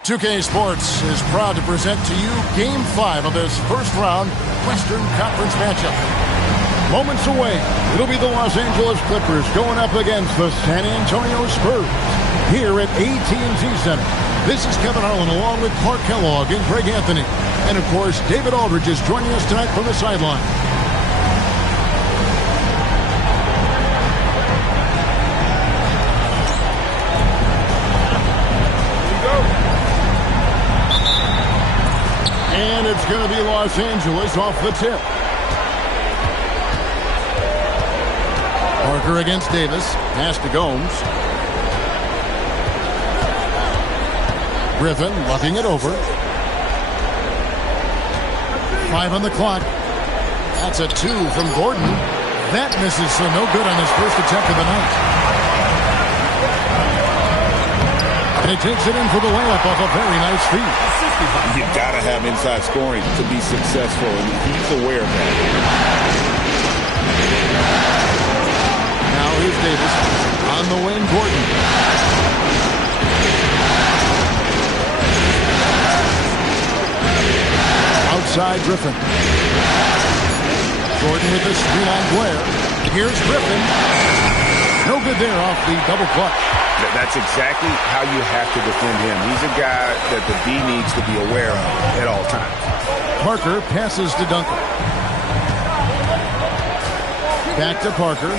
2K Sports is proud to present to you Game 5 of this first-round Western Conference matchup. Moments away, it'll be the Los Angeles Clippers going up against the San Antonio Spurs here at AT&T Center. This is Kevin Harlan along with Clark Kellogg and Greg Anthony. And, of course, David Aldridge is joining us tonight from the sideline. And it's going to be Los Angeles off the tip. Parker against Davis. Pass to Gomes. Griffin lucking it over. 5 on the clock. That's a 2 from Gordon. That misses, so no good on his first attempt of the night. And he takes it in for the layup off a very nice feed. You've got to have inside scoring to be successful, and he's aware of that. Now here's Davis on the wing. Gordon. Outside Griffin. Jordan with the screen on Blair. Here's Griffin. No good there off the double clutch. That's exactly how you have to defend him. He's a guy that the D needs to be aware of at all times. Parker passes to Duncan. Back to Parker.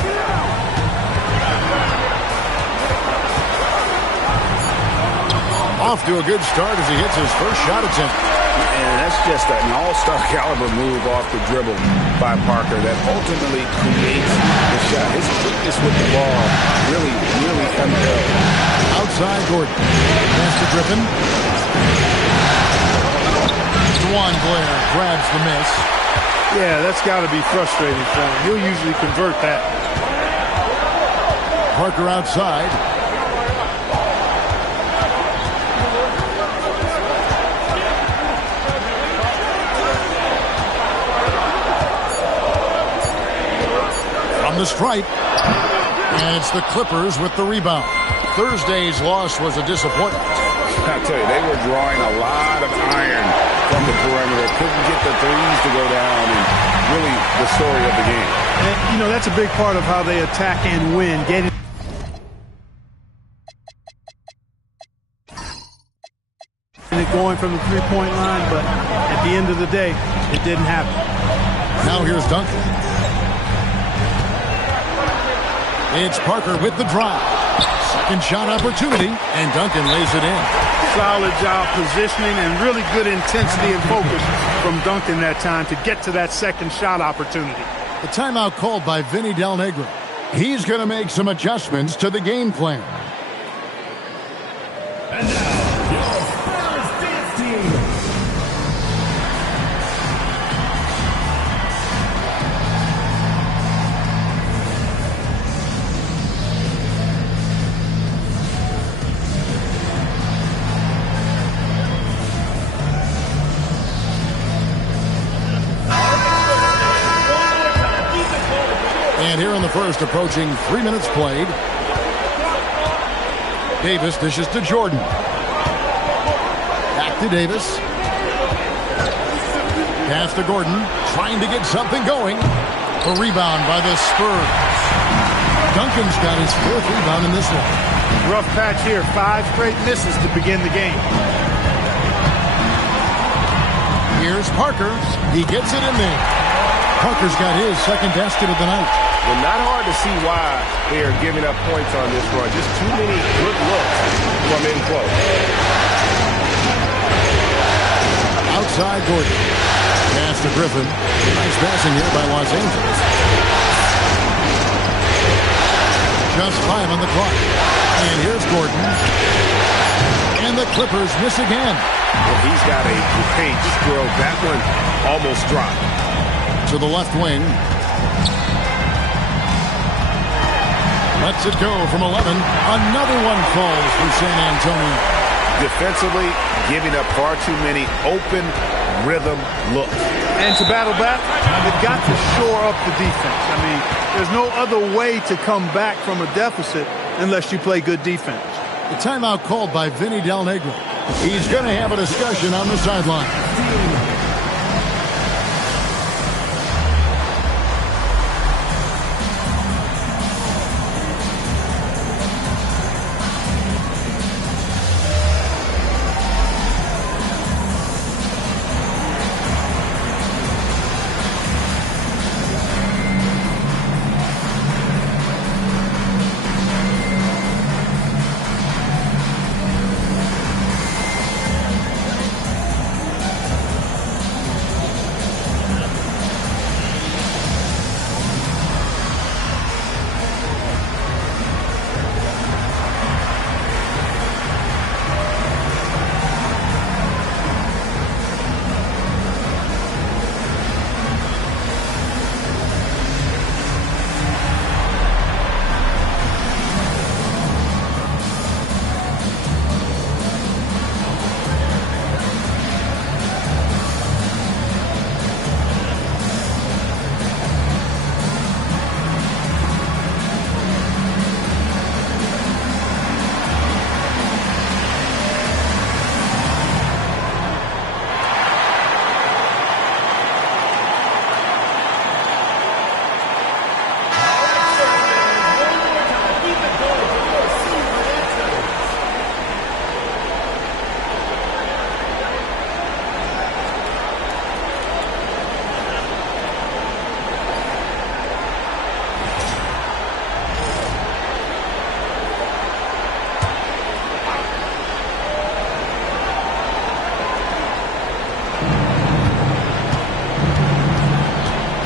Off to a good start as he hits his first shot attempt. And that's just an all-star caliber move off the dribble by Parker that ultimately creates the shot. His quickness with the ball really unparalleled. Outside Gordon. Pass to Griffin. Juan Blair grabs the miss. Yeah, that's got to be frustrating for him. He'll usually convert that. Parker outside. From the stripe. And it's the Clippers with the rebound. Thursday's loss was a disappointment. I tell you, they were drawing a lot of iron from the perimeter. Couldn't get the threes to go down, and really the story of the game. And, you know, that's a big part of how they attack and win. Getting it going from the three-point line, but at the end of the day, it didn't happen. Now here's Duncan. It's Parker with the drive. Second shot opportunity, and Duncan lays it in. Solid job positioning and really good intensity and focus from Duncan that time to get to that second shot opportunity. The timeout called by Vinny Del Negro. He's going to make some adjustments to the game plan. And now, your Spurs dance team. And here in the first, approaching 3 minutes played. Davis dishes to Jordan. Back to Davis. Pass to Gordon, trying to get something going. A rebound by the Spurs. Duncan's got his 4th rebound in this one. Rough patch here, 5 straight misses to begin the game. Here's Parker. He gets it in there. Parker's got his second basket of the night. Well, not hard to see why they are giving up points on this run. Just too many good looks from in close. Outside Gordon. Pass to Griffin. Nice passing here by Los Angeles. Just 5 on the clock. And here's Gordon. And the Clippers miss again. Well, he's got a paint stroke. That one almost dropped. To the left wing. Lets it go from 11. Another one falls for San Antonio. Defensively, giving up far too many open rhythm looks. And to battle back, they've got to shore up the defense. I mean, there's no other way to come back from a deficit unless you play good defense. The timeout called by Vinny Del Negro. He's going to have a discussion on the sideline.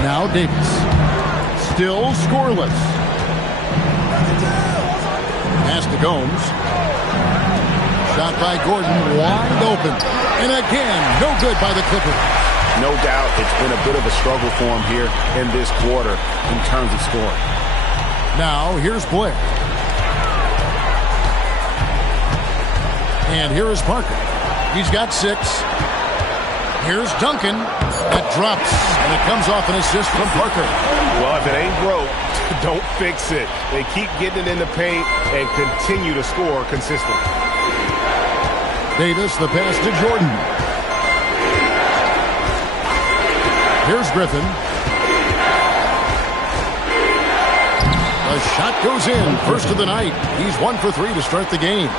Now Davis. Still scoreless. Pass to Gomes. Shot by Gordon, wide open. And again, no good by the Clippers. No doubt it's been a bit of a struggle for him here in this quarter in terms of scoring. Now, here's Blair. And here is Parker. He's got 6. Here's Duncan. That drops, and it comes off an assist from Parker. Well, if it ain't broke, don't fix it. They keep getting it in the paint and continue to score consistently. Davis, the pass to Jordan. Here's Griffin. The shot goes in. First of the night. He's 1 for 3 to start the game.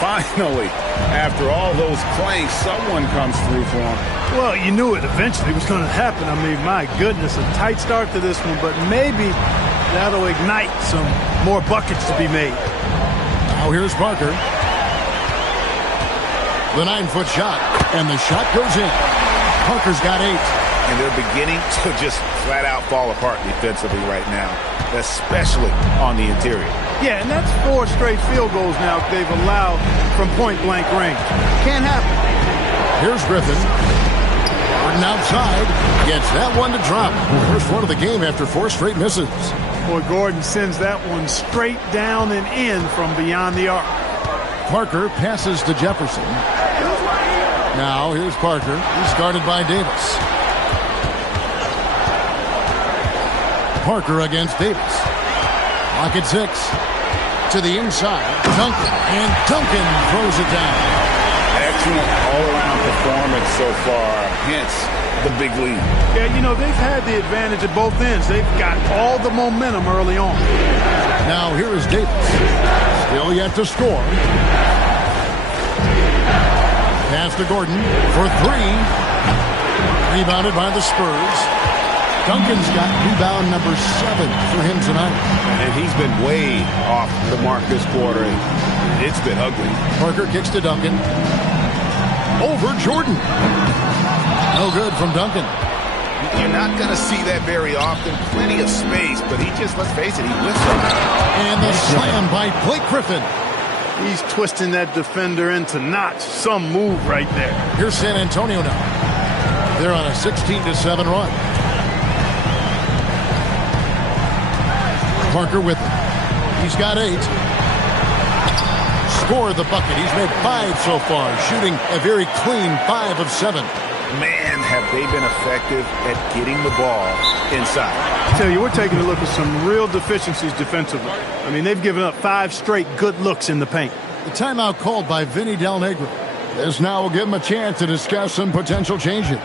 Finally, after all those clanks, someone comes through for him. Well, you knew it eventually was going to happen. I mean, my goodness, a tight start to this one, but maybe that'll ignite some more buckets to be made. Now here's Parker. The 9-foot shot, and the shot goes in. Parker's got 8. And they're beginning to just flat out fall apart defensively right now, especially on the interior. Yeah, and that's 4 straight field goals now they've allowed from point-blank range. Can't happen. Here's Griffin. Gordon outside. Gets that one to drop. First one of the game after 4 straight misses. Boy, Gordon sends that one straight down and in from beyond the arc. Parker passes to Jefferson. Now here's Parker. He's guarded by Davis. Parker against Davis. Pocket 6. To the inside. Duncan. And Duncan throws it down. Excellent all-around performance so far. Hence the big lead. Yeah, you know, they've had the advantage at both ends. They've got all the momentum early on. Now here is Davis. Still yet to score. Pass to Gordon for 3. Rebounded by the Spurs. Duncan's got rebound number 7 for him tonight. And he's been way off the mark this quarter. It's been ugly. Parker kicks to Duncan. Over Jordan. No good from Duncan. You're not going to see that very often. Plenty of space, but he just, let's face it, he whiffs on it. And the slam by Blake Griffin. He's twisting that defender into knots. Some move right there. Here's San Antonio now. They're on a 16-7 run. Parker with it. He's got 8. Scored the bucket. He's made 5 so far, shooting a very clean 5 of 7. Man, have they been effective at getting the ball inside. I tell you, we're taking a look at some real deficiencies defensively. I mean, they've given up 5 straight good looks in the paint. The timeout called by Vinny Del Negro. This now will give them a chance to discuss some potential changes.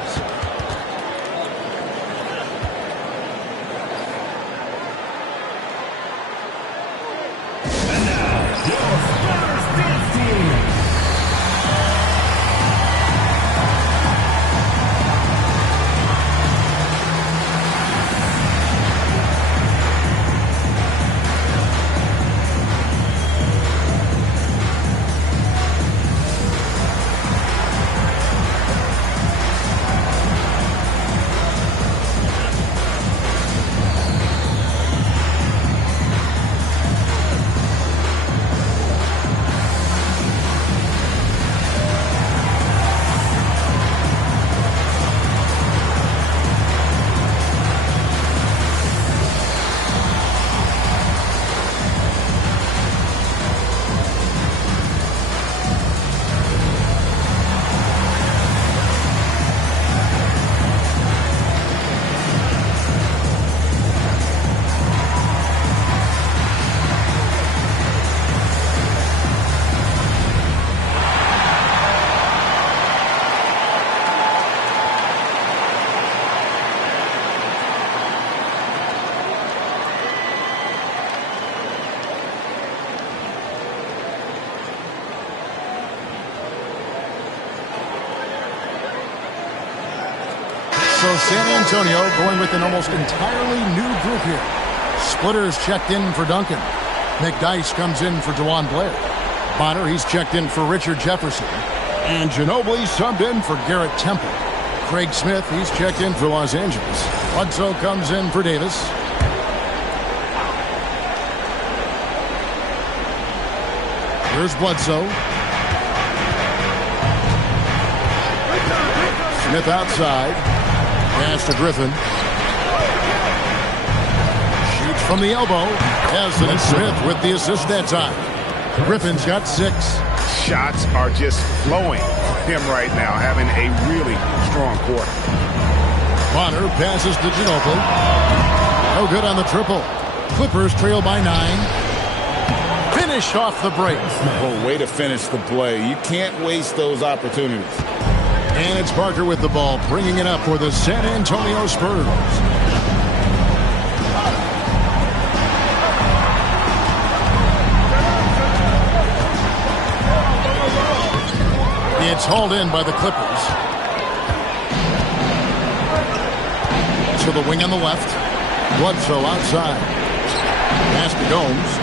And now, your Spurs dance team. So San Antonio going with an almost entirely new group here. Splitters checked in for Duncan. McDyess comes in for DeJuan Blair. Bonner, he's checked in for Richard Jefferson. And Ginobili subbed in for Garrett Temple. Craig Smith, he's checked in for Los Angeles. Bledsoe comes in for Davis. Here's Bledsoe. Smith outside. Pass to Griffin. Shoots from the elbow. Hassan and Smith with the assist that time. Griffin's got 6. Shots are just flowing for him right now, having a really strong quarter. Bonner passes to Ginobili. No good on the triple. Clippers trail by 9. Finished off the break. Oh, way to finish the play. You can't waste those opportunities. And it's Parker with the ball, bringing it up for the San Antonio Spurs. It's hauled in by the Clippers. To the wing on the left. Bledsoe outside. Pass to Gomes.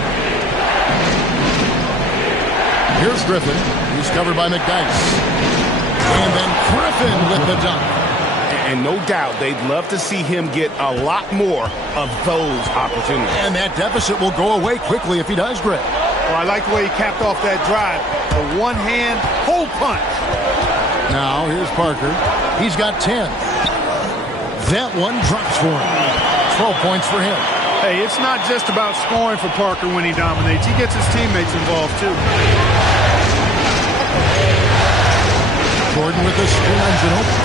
Here's Griffin. He's covered by McDyess. And then Griffin with the dunk. And no doubt they'd love to see him get a lot more of those opportunities. And that deficit will go away quickly if he does, Greg. Well, I like the way he capped off that drive. A one-hand hole punch. Now, here's Parker. He's got 10. That one drops for him. 12 points for him. Hey, it's not just about scoring for Parker when he dominates. He gets his teammates involved, too. Jordan with the spin on Ginobili.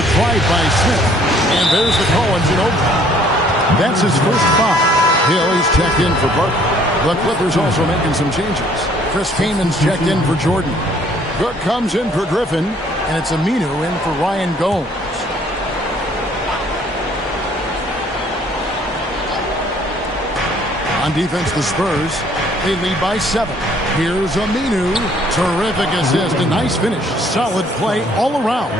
The drive by Smith. And there's the call on Ginobili. That's his first foul. Hill, he's checked in for Parker. The Clippers also making some changes. Chris Kaman's checked in for Jordan. Cook comes in for Griffin. And it's Aminu in for Ryan Gomes. On defense, the Spurs, they lead by 7. Here's Aminu. Terrific assist. A nice finish. Solid play all around.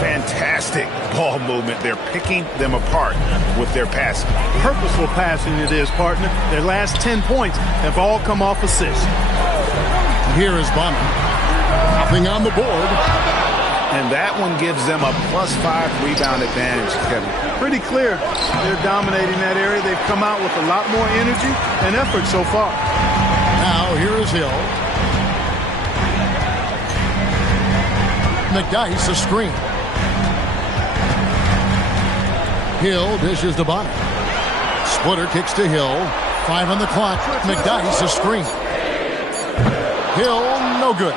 Fantastic ball movement. They're picking them apart with their passing. Purposeful passing it is, partner. Their last 10 points have all come off assists. Here is Bonner. Nothing on the board. And that one gives them a +5 rebound advantage, Kevin. Pretty clear. They're dominating that area. They've come out with a lot more energy and effort so far. Now, here is Hill. McDyess, a screen. Hill dishes to Bonner. Splitter kicks to Hill. 5 on the clock. McDyess, a screen. Hill, no good.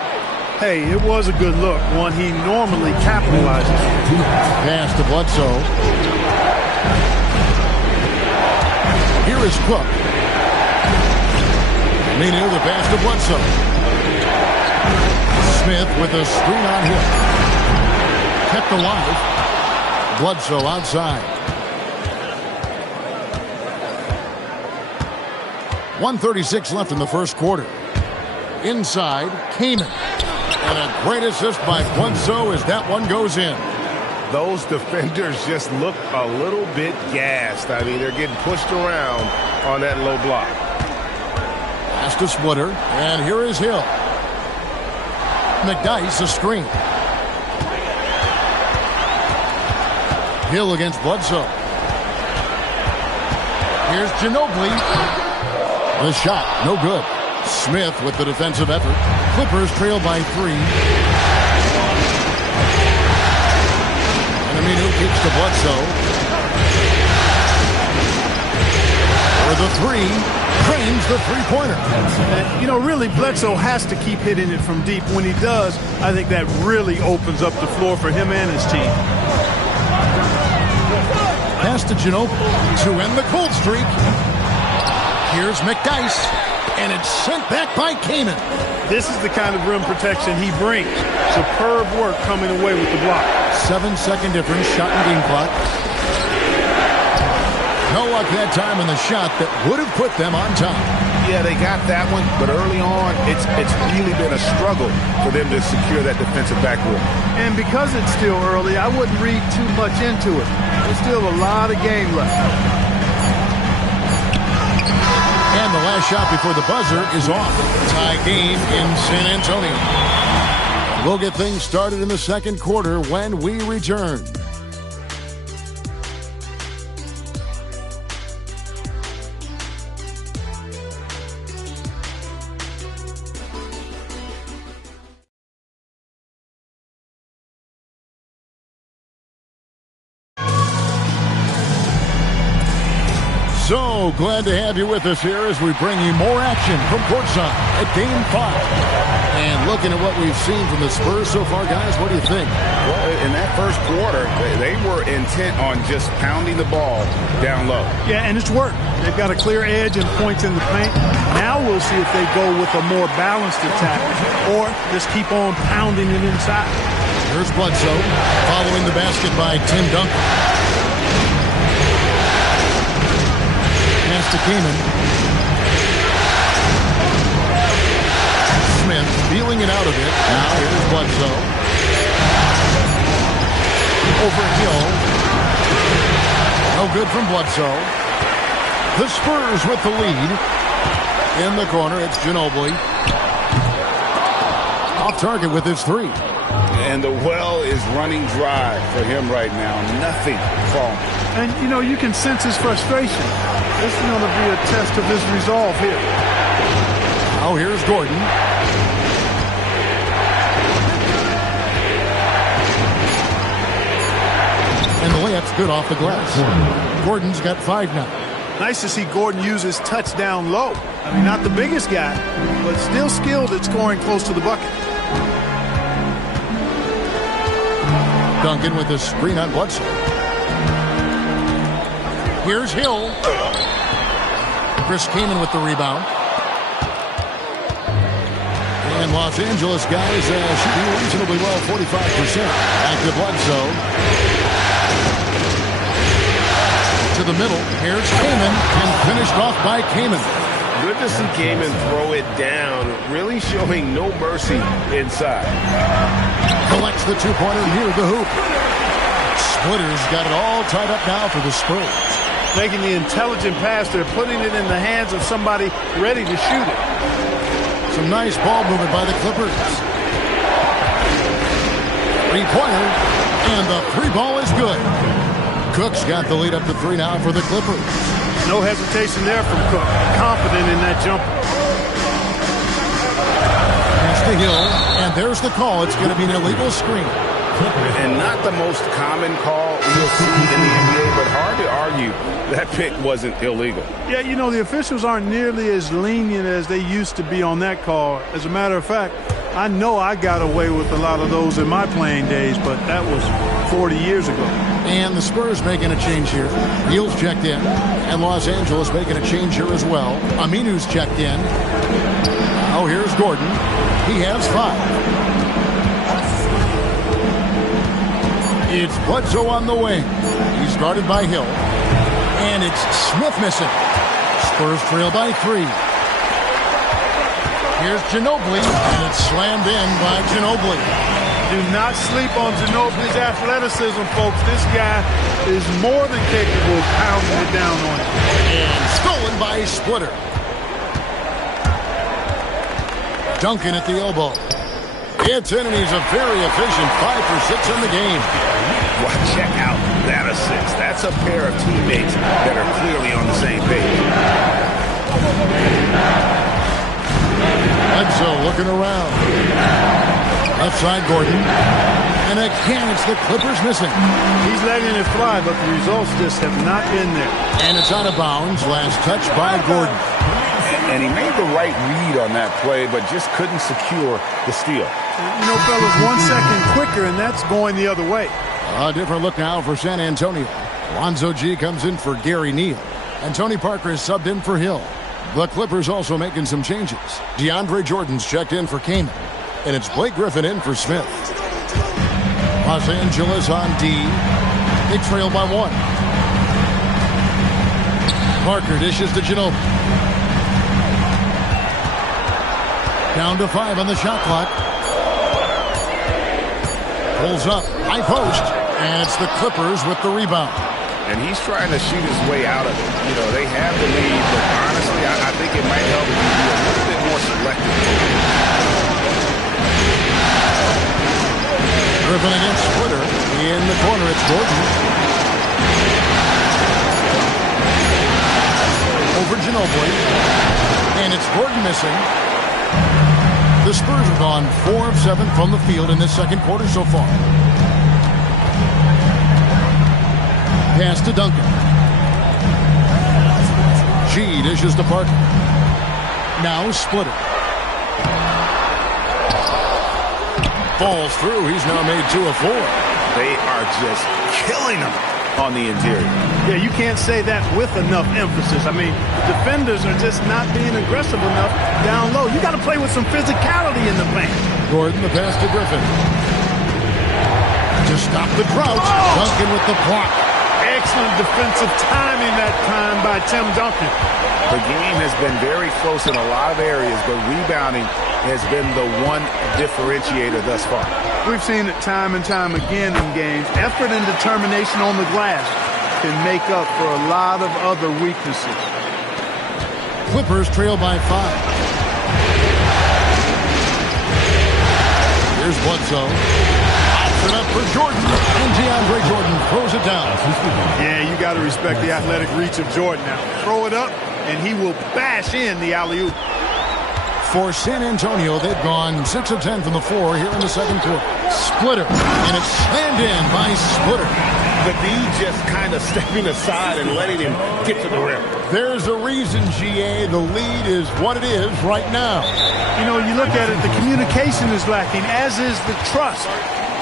Hey, it was a good look, one he normally capitalizes on. Pass to Bledsoe. Here is Cook. Aminu, the pass to Bledsoe. Smith with a screen on him. Kept alive. Bledsoe outside. 1:36 left in the first quarter. Inside, Kaman. And a great assist by Bledsoe as that one goes in. Those defenders just look a little bit gassed. I mean, they're getting pushed around on that low block. Pass to Splitter, and here is Hill. McDyess a screen. Hill against Bledsoe. Here's Ginobili. The shot, no good. Smith with the defensive effort. Clippers trail by 3. And Aminu kicks to Bledsoe. For the 3. Cranes the three-pointer. You know, really, Bledsoe has to keep hitting it from deep. When he does, I think that really opens up the floor for him and his team. Pass to Ginobili to end the cold streak. Here's McDyess, and it's sent back by Kaman. This is the kind of rim protection he brings. Superb work coming away with the block. 7-second difference, shot and game clock. No luck that time in the shot that would have put them on top. Yeah, they got that one, but early on, it's really been a struggle for them to secure that defensive backboard. And because it's still early, I wouldn't read too much into it. There's still a lot of game left. And the last shot before the buzzer is off. Tie game in San Antonio. We'll get things started in the second quarter when we return. So glad to have you with us here as we bring you more action from courtside at Game 5. And looking at what we've seen from the Spurs so far, guys, what do you think? Well, in that first quarter, they were intent on just pounding the ball down low. Yeah, and it's worked. They've got a clear edge and points in the paint. Now we'll see if they go with a more balanced attack or just keep on pounding it inside. Here's Bledsoe following the basket by Tim Duncan. Pass to Kaman. Smith feeling it out of it. Now here's Bledsoe. Over Hill. No good from Bledsoe. The Spurs with the lead. In the corner, it's Ginobili. Off target with his 3. And the well is running dry for him right now. Nothing falling. And, you know, you can sense his frustration. This is going to be a test of his resolve here. Now here's Gordon. And the layup's good off the glass. Gordon's got 5 now. Nice to see Gordon use his touchdown low. I mean, not the biggest guy, but still skilled at scoring close to the bucket. Duncan with a screen on Bledsoe. Here's Hill. Chris Kaman with the rebound. And Los Angeles guys shooting reasonably well, 45%. Back to Bledsoe. To the middle. Here's Kaman, and finished off by Kaman. Good to see Kaman throw it down, really showing no mercy inside. Collects the two-pointer near the hoop. Splitter's got it all tied up now for the Spurs. Making the intelligent pass. They're putting it in the hands of somebody ready to shoot it. Some nice ball movement by the Clippers. Three-pointer, and the 3 ball is good. Cook's got the lead up to 3 now for the Clippers. No hesitation there from Cook. Confident in that jumper. Pass to Hill, and there's the call. It's going to be an illegal screen. And not the most common call you'll see in the NBA, but hard to argue that pick wasn't illegal. Yeah, you know, the officials aren't nearly as lenient as they used to be on that call. As a matter of fact, I know I got away with a lot of those in my playing days, but that was 40 years ago. And the Spurs making a change here. Neal's checked in, and Los Angeles making a change here as well. Aminu's checked in. Now here's Gordon. He has 5. It's Bledsoe on the wing. He's guarded by Hill. And it's Smith missing. Spurs trail by 3. Here's Ginobili, and it's slammed in by Ginobili. Do not sleep on Ginobili's athleticism, folks. This guy is more than capable of pounding it down on it. And stolen by Splitter. Duncan at the elbow. Gets in, and he's a very efficient 5 for 6 in the game. Well, check out that assist. That's a pair of teammates that are clearly on the same page. Bledsoe looking around. Left side, Gordon. And again, it's the Clippers missing. He's letting it fly, but the results just have not been there. And it's out of bounds. Last touch by Gordon. And he made the right read on that play, but just couldn't secure the steal. You know, fellas, 1 second quicker, and that's going the other way. A different look now for San Antonio. Lonzo G comes in for Gary Neal. And Tony Parker is subbed in for Hill. The Clippers also making some changes. DeAndre Jordan's checked in for Kaman. And it's Blake Griffin in for Smith. Los Angeles on D. They trail by 1. Parker dishes to Ginobili. Down to 5 on the shot clock. Pulls up. High post. And it's the Clippers with the rebound. And he's trying to shoot his way out of it. You know, they have the lead, but honestly, I think it might help if you be a little bit more selective. Griffin against Splitter. In the corner, it's Gordon. Over Ginobili. And it's Gordon missing. The Spurs have gone 4 of 7 from the field in this second quarter so far. Pass to Duncan. G dishes to Parker. Now Splitter. Falls through. He's now made 2 of 4. They are just killing him on the interior. Yeah, you can't say that with enough emphasis. I mean, defenders are just not being aggressive enough down low. You got to play with some physicality in the paint. Gordon, the pass to Griffin. To stop the drought. Duncan with the block. Excellent defensive timing that time by Tim Duncan. The game has been very close in a lot of areas, but rebounding has been the one differentiator thus far. We've seen it time and time again in games. Effort and determination on the glass can make up for a lot of other weaknesses. Clippers trail by 5. Here's Bledsoe. Pops it up for Jordan. And DeAndre Jordan throws it down. Yeah, you got to respect the athletic reach of Jordan now. Throw it up, and he will bash in the alley-oop. For San Antonio, they've gone 6 of 10 from the floor here in the second quarter. Splitter, and it's slammed in by Splitter. The D just kind of stepping aside and letting him get to the rim. There's a reason, GA, the lead is what it is right now. You know, you look at it, the communication is lacking, as is the trust.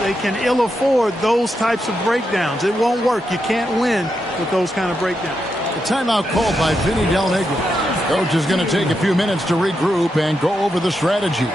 They can ill afford those types of breakdowns. It won't work. You can't win with those kind of breakdowns. The timeout called by Vinny Del Negro. Coach is going to take a few minutes to regroup and go over the strategy.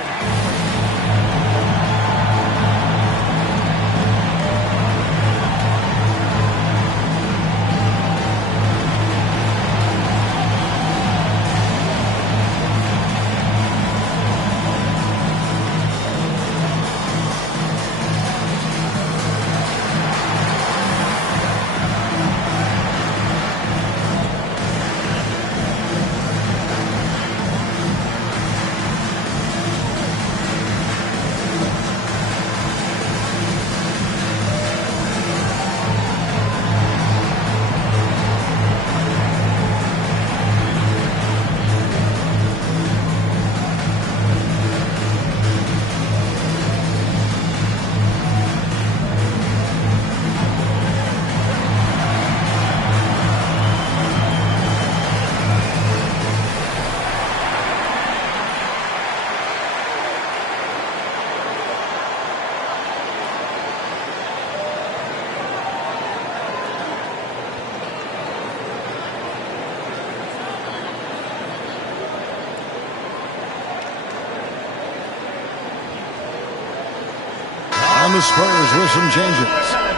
And the Spurs with some changes.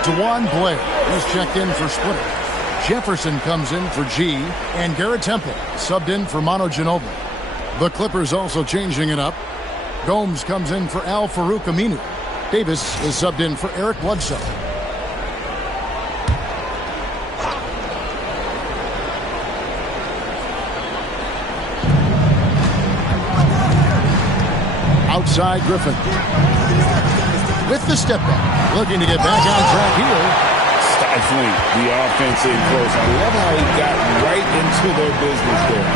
Dewan Blair is checked in for Splitter. Jefferson comes in for G. And Garrett Temple subbed in for Manu Ginobili. The Clippers also changing it up. Gomes comes in for Al Farouk Aminu. Davis is subbed in for Eric Bledsoe. Outside Griffin. With the step back. Looking to get back on track here. Stifling the offense in close. I love how he got right into their business there.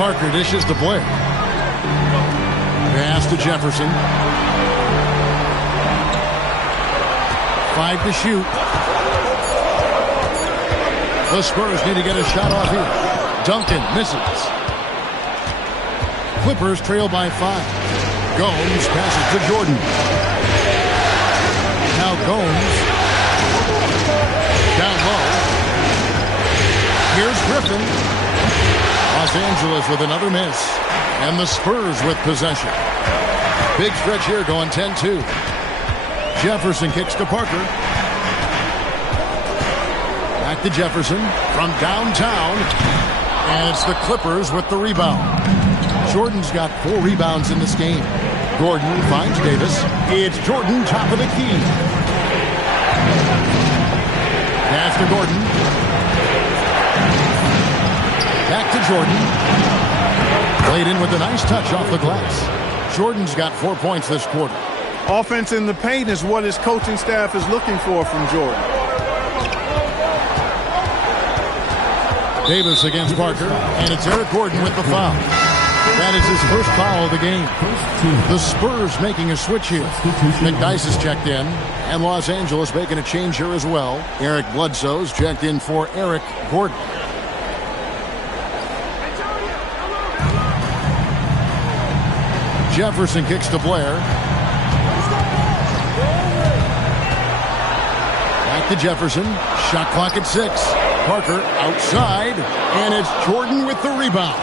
Parker dishes to Blair. Pass to Jefferson. 5 to shoot. The Spurs need to get a shot off here. Duncan misses. Clippers trail by 5. Gomes passes to Jordan. Now Gomes. Down low. Here's Griffin. Los Angeles with another miss. And the Spurs with possession. Big stretch here going 10-2. Jefferson kicks to Parker. Back to Jefferson from downtown. And it's the Clippers with the rebound. Jordan's got 4 rebounds in this game. Gordon finds Davis. It's Jordan, top of the key. Pass to Gordon. Back to Jordan. Played in with a nice touch off the glass. Jordan's got 4 points this quarter. Offense in the paint is what his coaching staff is looking for from Jordan. Davis against Parker, and it's Eric Gordon with the foul. That is his first foul of the game. The Spurs making a switch here. McDyess is checked in, and Los Angeles making a change here as well. Eric Bledsoe's checked in for Eric Gordon. Jefferson kicks to Blair. Back to Jefferson. Shot clock at 6. Parker outside, and it's Jordan with the rebound.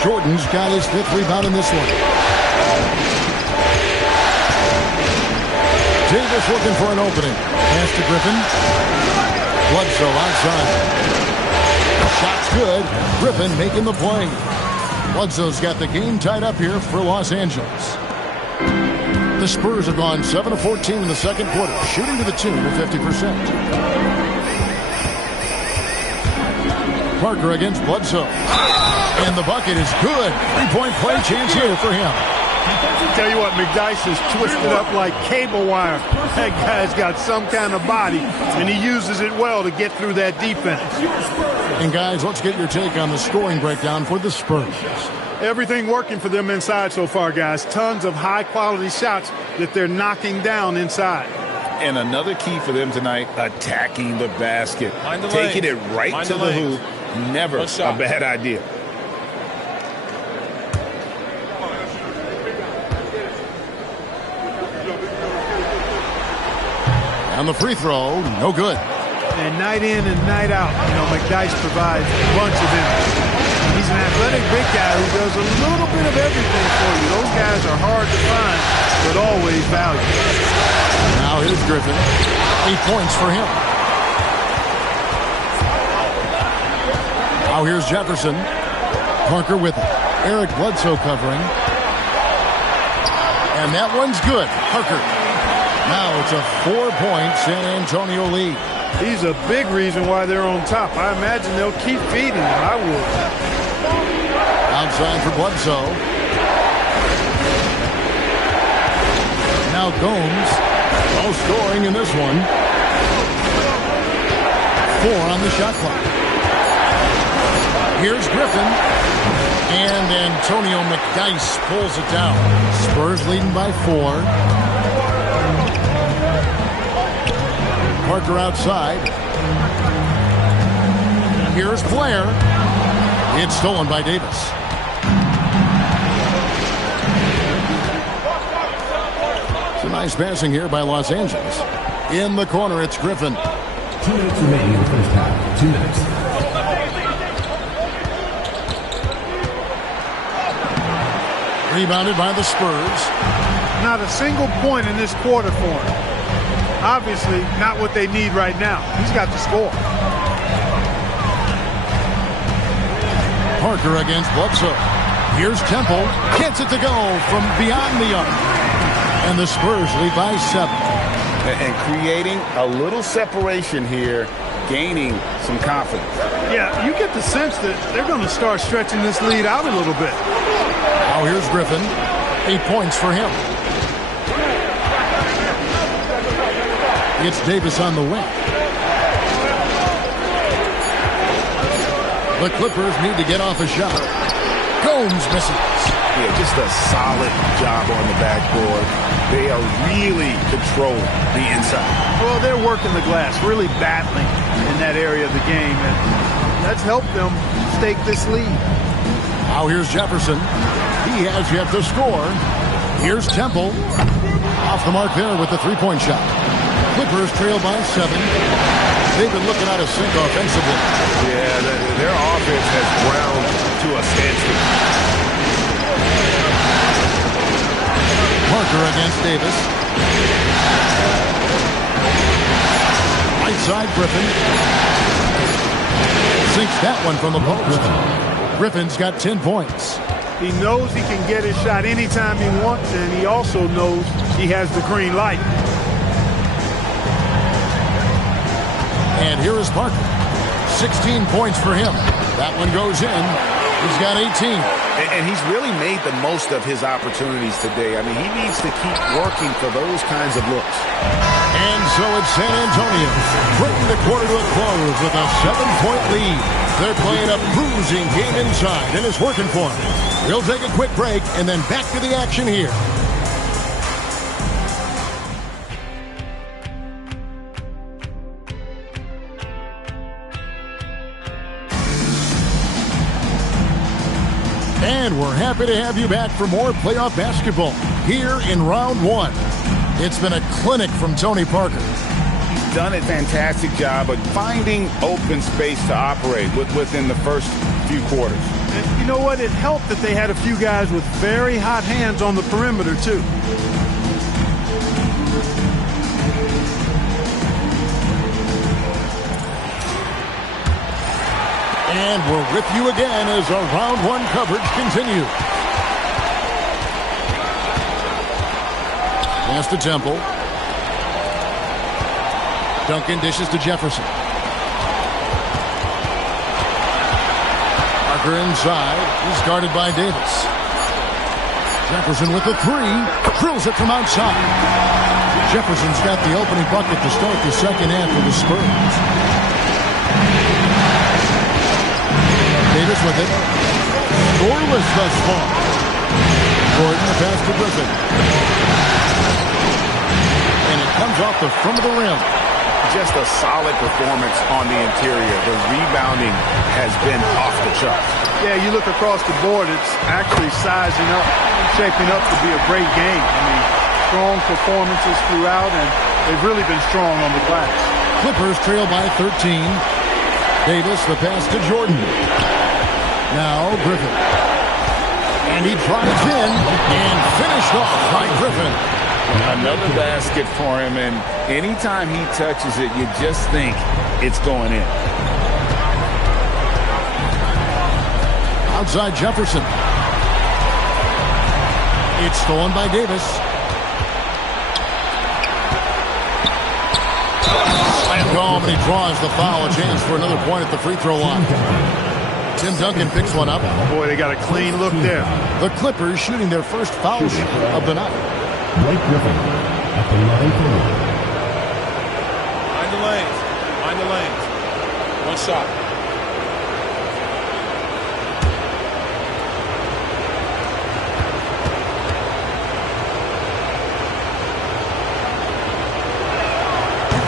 Jordan's got his 5th rebound in this one. Davis looking for an opening. Pass to Griffin. Bledsoe outside. Shot's good. Griffin making the play. Bledsoe's got the game tied up here for Los Angeles. The Spurs have gone 7 of 14 in the second quarter, shooting to the tune of 50%. Parker against Bledsoe. And the bucket is good. 3-point play chance here for him. Tell you what, McDyess is twisted up like cable wire. That guy's got some kind of body, and he uses it well to get through that defense. And guys, let's get your take on the scoring breakdown for the Spurs. Everything working for them inside so far, guys. Tons of high-quality shots that they're knocking down inside. And another key for them tonight, attacking the basket. Taking it right to the hoop. Never a bad idea. And the free throw, no good. And night in and night out, McDyess provides a bunch of energy. He's an athletic big guy who does a little bit of everything for you. Those guys are hard to find, but always valuable. Now here's Griffin. 8 points for him. Now here's Jefferson. Parker with it. Eric Bledsoe covering. And that one's good. Parker. Now it's a 4-point San Antonio lead. He's a big reason why they're on top. I imagine they'll keep feeding him. I would. Outside for Bledsoe. Now Gomes. No scoring in this one. 4 on the shot clock. Here's Griffin. And Antonio McDyess pulls it down. Spurs leading by 4. Parker outside. Here's Blair. It's stolen by Davis. It's a nice passing here by Los Angeles. In the corner, it's Griffin. 2 minutes remaining in the first half. 2 minutes. Rebounded by the Spurs. Not a single point in this quarter for him. Obviously, not what they need right now. He's got to score. Parker against Bledsoe. Here's Temple. Gets it to go from beyond the arc. And the Spurs lead by 7. And creating a little separation here, gaining some confidence. Yeah, you get the sense that they're going to start stretching this lead out a little bit. Now here's Griffin. 8 points for him. It's Davis on the wing. The Clippers need to get off a shot. Gomes misses. Yeah, just a solid job on the backboard. They are really controlling the inside. Well, they're working the glass, really battling in that area of the game, and that's helped them stake this lead. Now here's Jefferson. He has yet to score. Here's Temple. Off the mark there with the three-point shot. Clippers trail by 7. They've been looking out of sync offensively. Yeah, their offense has ground to a standstill. Parker against Davis. Right side Griffin. Sinks that one from the post. Griffin's got 10 points. He knows he can get his shot anytime he wants, and he also knows he has the green light. And here is Parker. 16 points for him. That one goes in. He's got 18. And he's really made the most of his opportunities today. I mean, he needs to keep working for those kinds of looks. And so it's San Antonio bringing the quarter to a close with a 7-point lead. They're playing a bruising game inside, and it's working for them. We'll take a quick break and then back to the action here. And we're happy to have you back for more playoff basketball here in round 1. It's been a clinic from Tony Parker. He's done a fantastic job of finding open space to operate within the first few quarters. And you know what? It helped that they had a few guys with very hot hands on the perimeter, too. And we're with you again as our round 1 coverage continues. Pass to Temple. Duncan dishes to Jefferson. Parker inside. He's guarded by Davis. Jefferson with the 3. Drills it from outside. Jefferson's got the opening bucket to start the second half for the Spurs. Davis with it. Scoreless thus far. Gordon the pass to Griffin. And it comes off the front of the rim. Just a solid performance on the interior. The rebounding has been off the charts. Yeah, you look across the board, it's actually sizing up, shaping up to be a great game. I mean, strong performances throughout, and they've really been strong on the glass. Clippers trail by 13. Davis the pass to Jordan. Now Griffin. And he drives in and finished off by Griffin. Another basket for him, and anytime he touches it, you just think it's going in. Outside Jefferson. It's stolen by Davis. Slam home, and he draws the foul. A chance for another point at the free throw line. Tim Duncan picks one up. Boy, they got a clean look there. The Clippers shooting their first foul shot of the night. Blake Griffin at the line for one. Mind the lanes. Mind the lanes. One shot.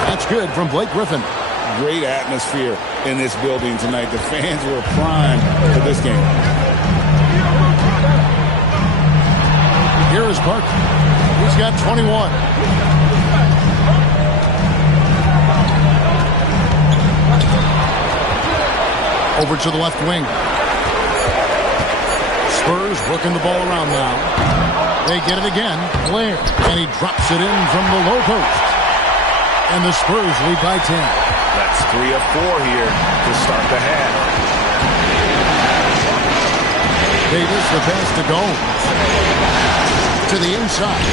That's good from Blake Griffin. Great atmosphere in this building tonight. The fans were primed for this game. Here is Parker. He's got 21. Over to the left wing. Spurs working the ball around now. They get it again. Blair. And he drops it in from the low post. And the Spurs lead by 10. That's 3 of 4 here to start the half. Davis, the pass to Gomes. To the inside.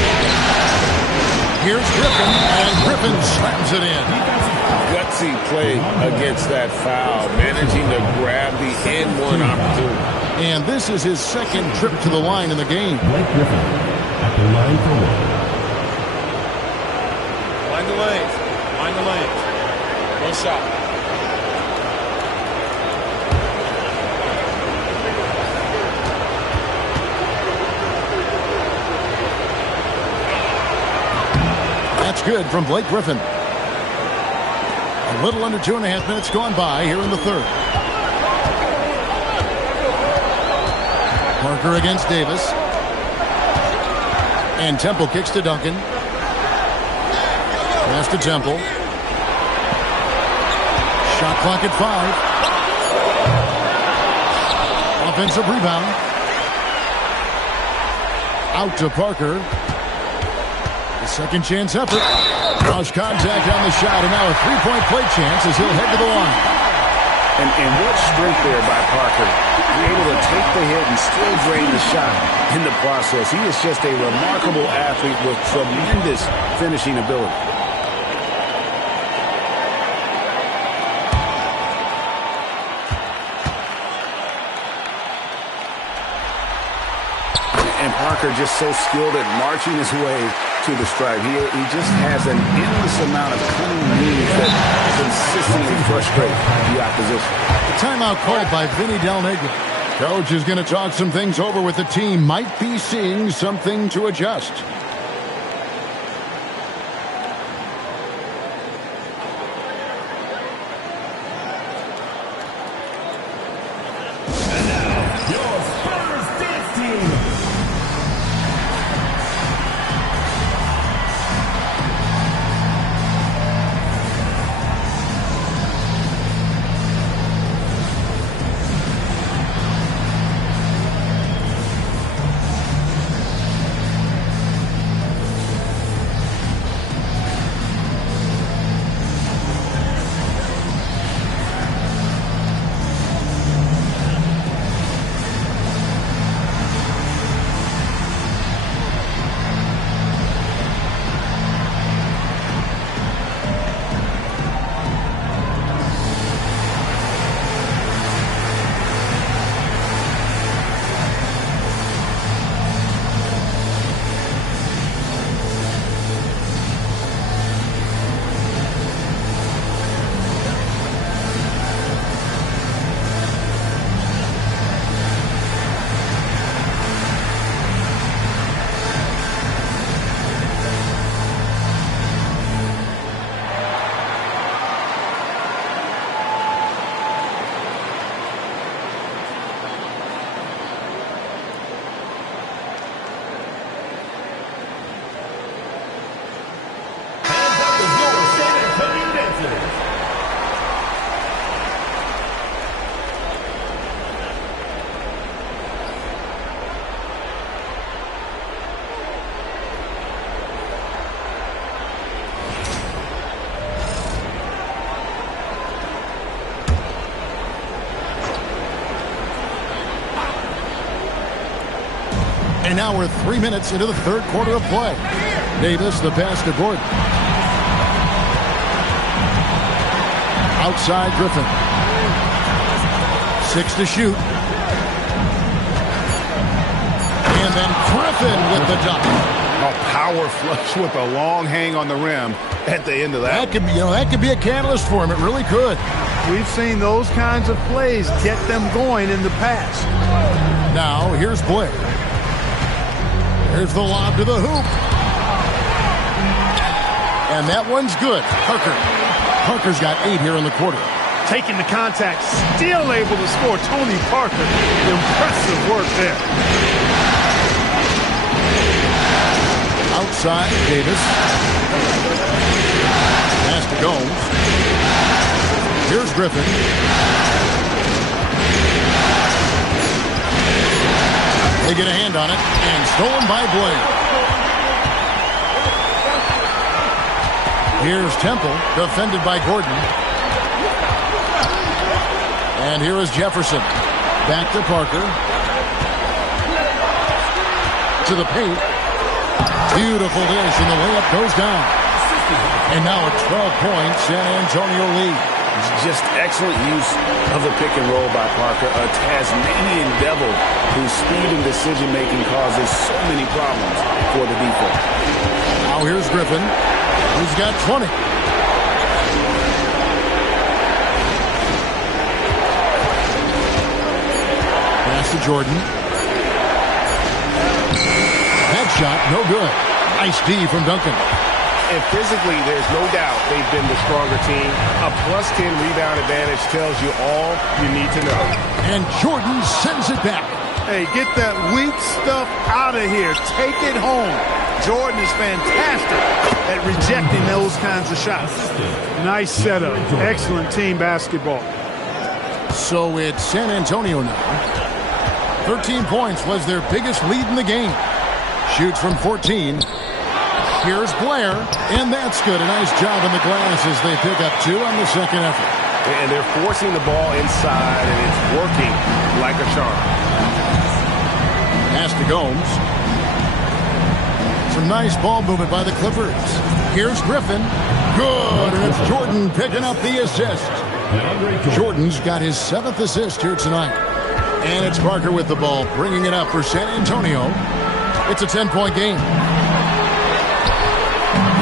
Here's Griffin, and Griffin slams it in. Gutsy play against that foul, managing to grab the N1 opportunity. And this is his second trip to the line in the game. Blake Griffin at the line for one. Mind the lanes. Mind the lanes. One shot. That's good from Blake Griffin. A little under 2.5 minutes gone by here in the third. Parker against Davis. And Temple kicks to Duncan. Pass to Temple. Shot clock at 5. Offensive rebound. Out to Parker. The second chance effort. Draws contact on the shot, and now a three-point play chance as he'll head to the line. And what strength there by Parker. Being able to take the hit and still drain the shot in the process. He is just a remarkable athlete with tremendous finishing ability. And Parker just so skilled at marching his way to the stripe. He just has an endless amount of cunning moves that consistently frustrate the opposition. The timeout called by Vinny Del Negro. Coach is going to talk some things over with the team. Might be seeing something to adjust. And now, your Spurs dance team. And now we're 3 minutes into the third quarter of play. Davis, the pass to Gordon. Outside Griffin. 6 to shoot. And then Griffin with the dunk. A power flush with a long hang on the rim at the end of that. That could be a catalyst for him. It really could. We've seen those kinds of plays get them going in the past. Now, here's Blair. Here's the lob to the hoop. And that one's good. Parker's got 8 here in the quarter. Taking the contact, still able to score. Tony Parker, impressive work there. Outside, Davis. Pass to Gomes. Here's Griffin. They get a handoff. on it and stolen by Blair. Here's Temple, defended by Gordon. And here is Jefferson. Back to Parker. To the paint. Beautiful dish, and the layup goes down. And now a 12-point San Antonio lead. It's just excellent use of the pick and roll by Parker, a Tasmanian devil whose speed and decision-making causes so many problems for the defense. Now here's Griffin, who's got 20. Pass to Jordan. That shot, no good. Nice D from Duncan. And physically, there's no doubt they've been the stronger team. A +10 rebound advantage tells you all you need to know. And Jordan sends it back. Hey, get that weak stuff out of here. Take it home. Jordan is fantastic at rejecting those kinds of shots. Nice setup. Excellent team basketball. So it's San Antonio now. 13 points was their biggest lead in the game. Shoots from 14. Here's Blair, and that's good. A nice job in the glass as they pick up 2 on the second effort. And they're forcing the ball inside, and it's working like a charm. Pass to Gomes. Some nice ball movement by the Clippers. Here's Griffin. Good, and it's Jordan picking up the assist. Jordan's got his 7th assist here tonight. And it's Parker with the ball, bringing it up for San Antonio. It's a 10-point game.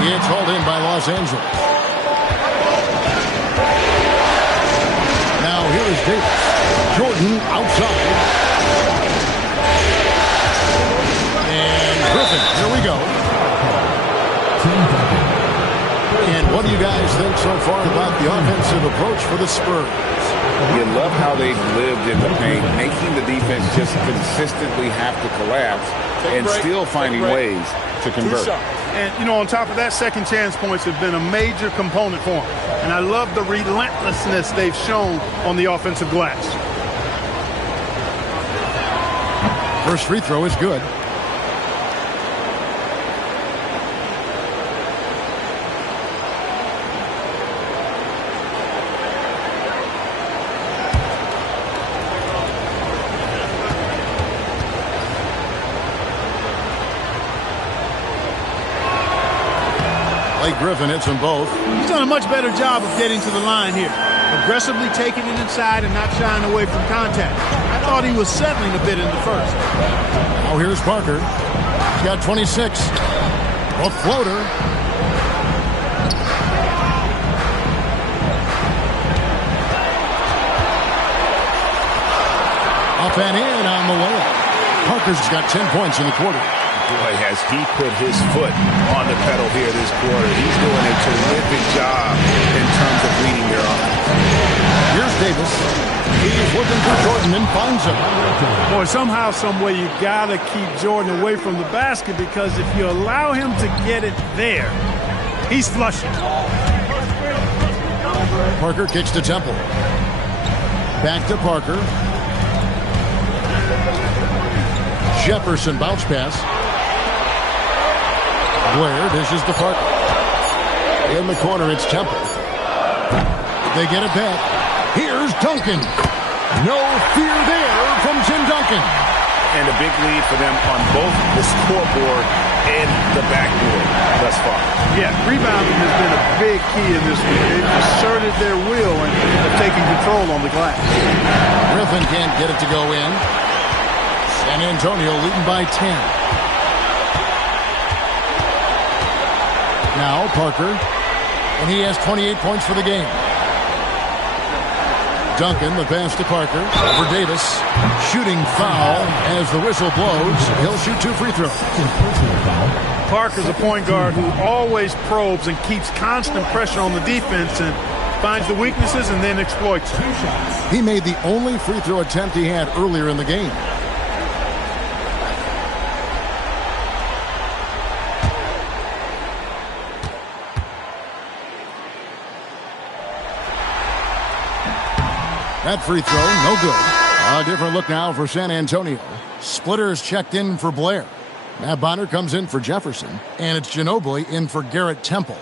It's hauled in by Los Angeles. Now here is Davis. Jordan outside. And Griffin, here we go. And what do you guys think so far about the offensive approach for the Spurs? You love how they've lived in the paint, making the defense just consistently have to collapse and still finding ways to convert. And, you know, on top of that, second chance points have been a major component for them. And I love the relentlessness they've shown on the offensive glass. First free throw is good. Griffin hits them both. He's done a much better job of getting to the line here. Aggressively taking it inside and not shying away from contact. I thought he was settling a bit in the first. Now here's Parker. He's got 26. A floater. Up and in on the layup. Parker's got 10 points in the quarter. Boy, has he put his foot on the pedal here this quarter. He's doing a terrific job in terms of leading their offense. Here's Davis. He's looking for Jordan and finds him. Boy, somehow, some way, you got to keep Jordan away from the basket because if you allow him to get it there, he's flushing. Parker kicks to Temple. Back to Parker. Jefferson bounce pass. Blair dishes to Parker. In the corner, it's Temple. They get it back. Here's Duncan. No fear there from Tim Duncan. And a big lead for them on both the scoreboard and the backboard thus far. Yeah, rebounding has been a big key in this one. They've asserted their will and have taken control on the glass. Griffin can't get it to go in. San Antonio leading by 10. Now Parker, and he has 28 points for the game. Duncan, the pass to Parker. Over Davis. Shooting foul as the whistle blows. He'll shoot 2 free throws. Parker's a point guard who always probes and keeps constant pressure on the defense and finds the weaknesses and then exploits them. He made the only free throw attempt he had earlier in the game. That free throw, no good. A different look now for San Antonio. Splitters checked in for Blair. Matt Bonner comes in for Jefferson. And it's Ginobili in for Garrett Temple.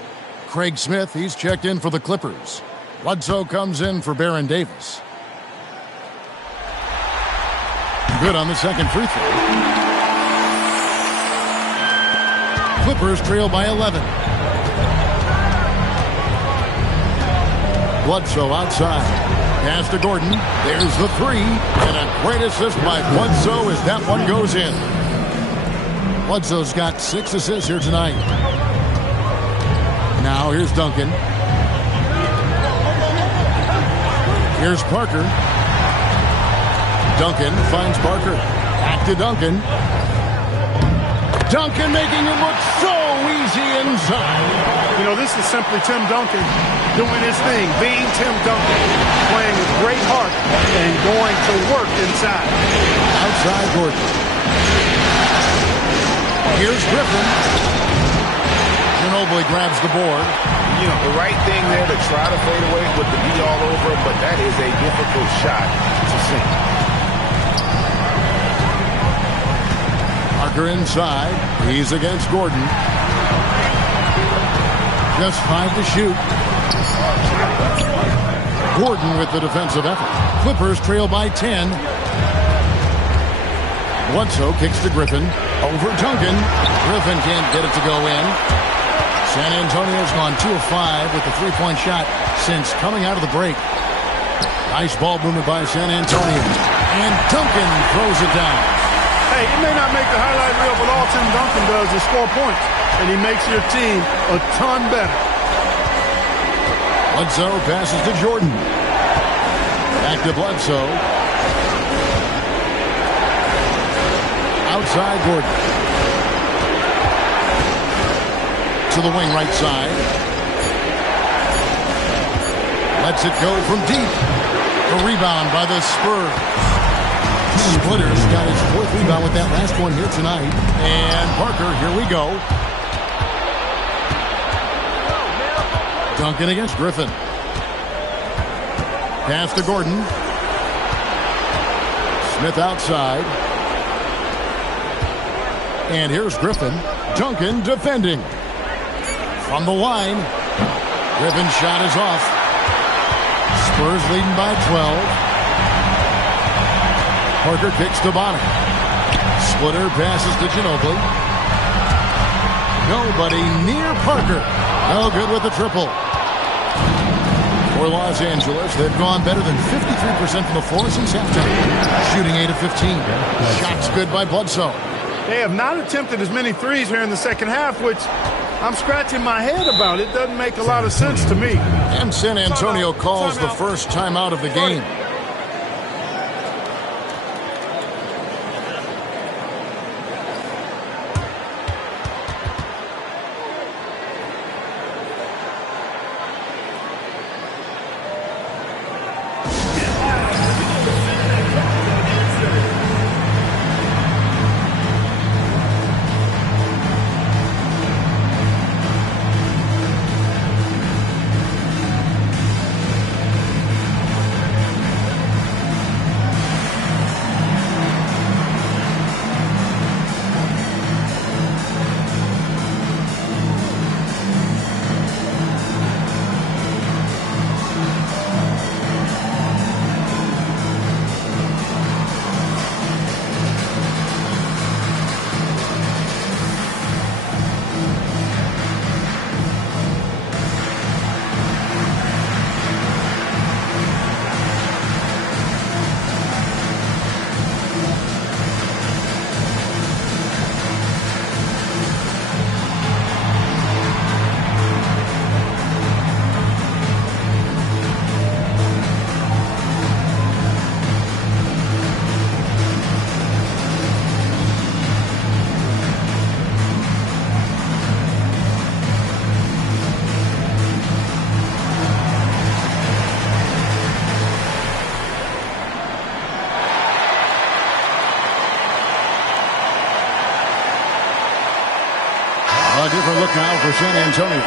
Craig Smith, he's checked in for the Clippers. Bledsoe comes in for Baron Davis. Good on the second free throw. Clippers trail by 11. Bledsoe outside. Pass to Gordon. There's the three. And a great assist by Bledsoe as that one goes in. Bledsoe's got 6 assists here tonight. Now here's Duncan. Here's Parker. Duncan finds Parker. Back to Duncan. Duncan making it look so easy inside. You know, this is simply Tim Duncan doing his thing, being Tim Duncan, playing with great heart and going to work inside. Outside Gordon. Here's Griffin. Ginobili grabs the board. You know, the right thing there to try to fade away with the beat all over, but that is a difficult shot to sink. Parker inside. He's against Gordon. Just 5 to shoot. Gordon with the defensive effort. Clippers trail by 10. Bledsoe kicks to Griffin. Over Duncan. Griffin can't get it to go in. San Antonio's gone 2 of 5 with the three-point shot since coming out of the break. Nice ball movement by San Antonio. And Duncan throws it down. Hey, it may not make the highlight reel, but all Tim Duncan does is score points. And he makes your team a ton better. Bledsoe passes to Jordan. Back to Bledsoe. Outside Gordon. To the wing right side. Lets it go from deep. A rebound by the Spurs. Splitters got his 4th rebound with that last one here tonight. And Parker, here we go. Duncan against Griffin. Pass to Gordon. Smith outside. And here's Griffin. Duncan defending. From the line. Griffin's shot is off. Spurs leading by 12. Parker kicks to Bonner. Splitter passes to Ginobili. Nobody near Parker. No good with the triple. For Los Angeles, they've gone better than 53% from the floor since halftime. Shooting 8 of 15. Shots good by Bledsoe. They have not attempted as many threes here in the second half, which I'm scratching my head about. It doesn't make a lot of sense to me. And San Antonio calls the first timeout of the game. A different look now for San Antonio.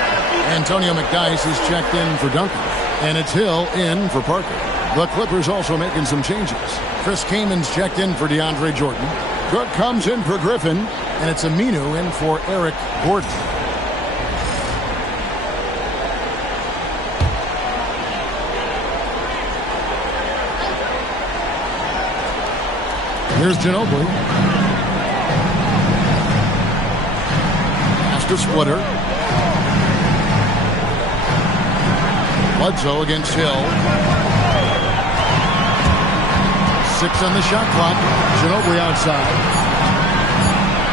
Antonio McDyess is checked in for Duncan. And it's Hill in for Parker. The Clippers also making some changes. Chris Kamen's checked in for DeAndre Jordan. Cook comes in for Griffin, and it's Aminu in for Eric Gordon. Here's Ginobili. Pass to Splitter. Bledsoe against Hill. 6 on the shot clock. Ginobili outside.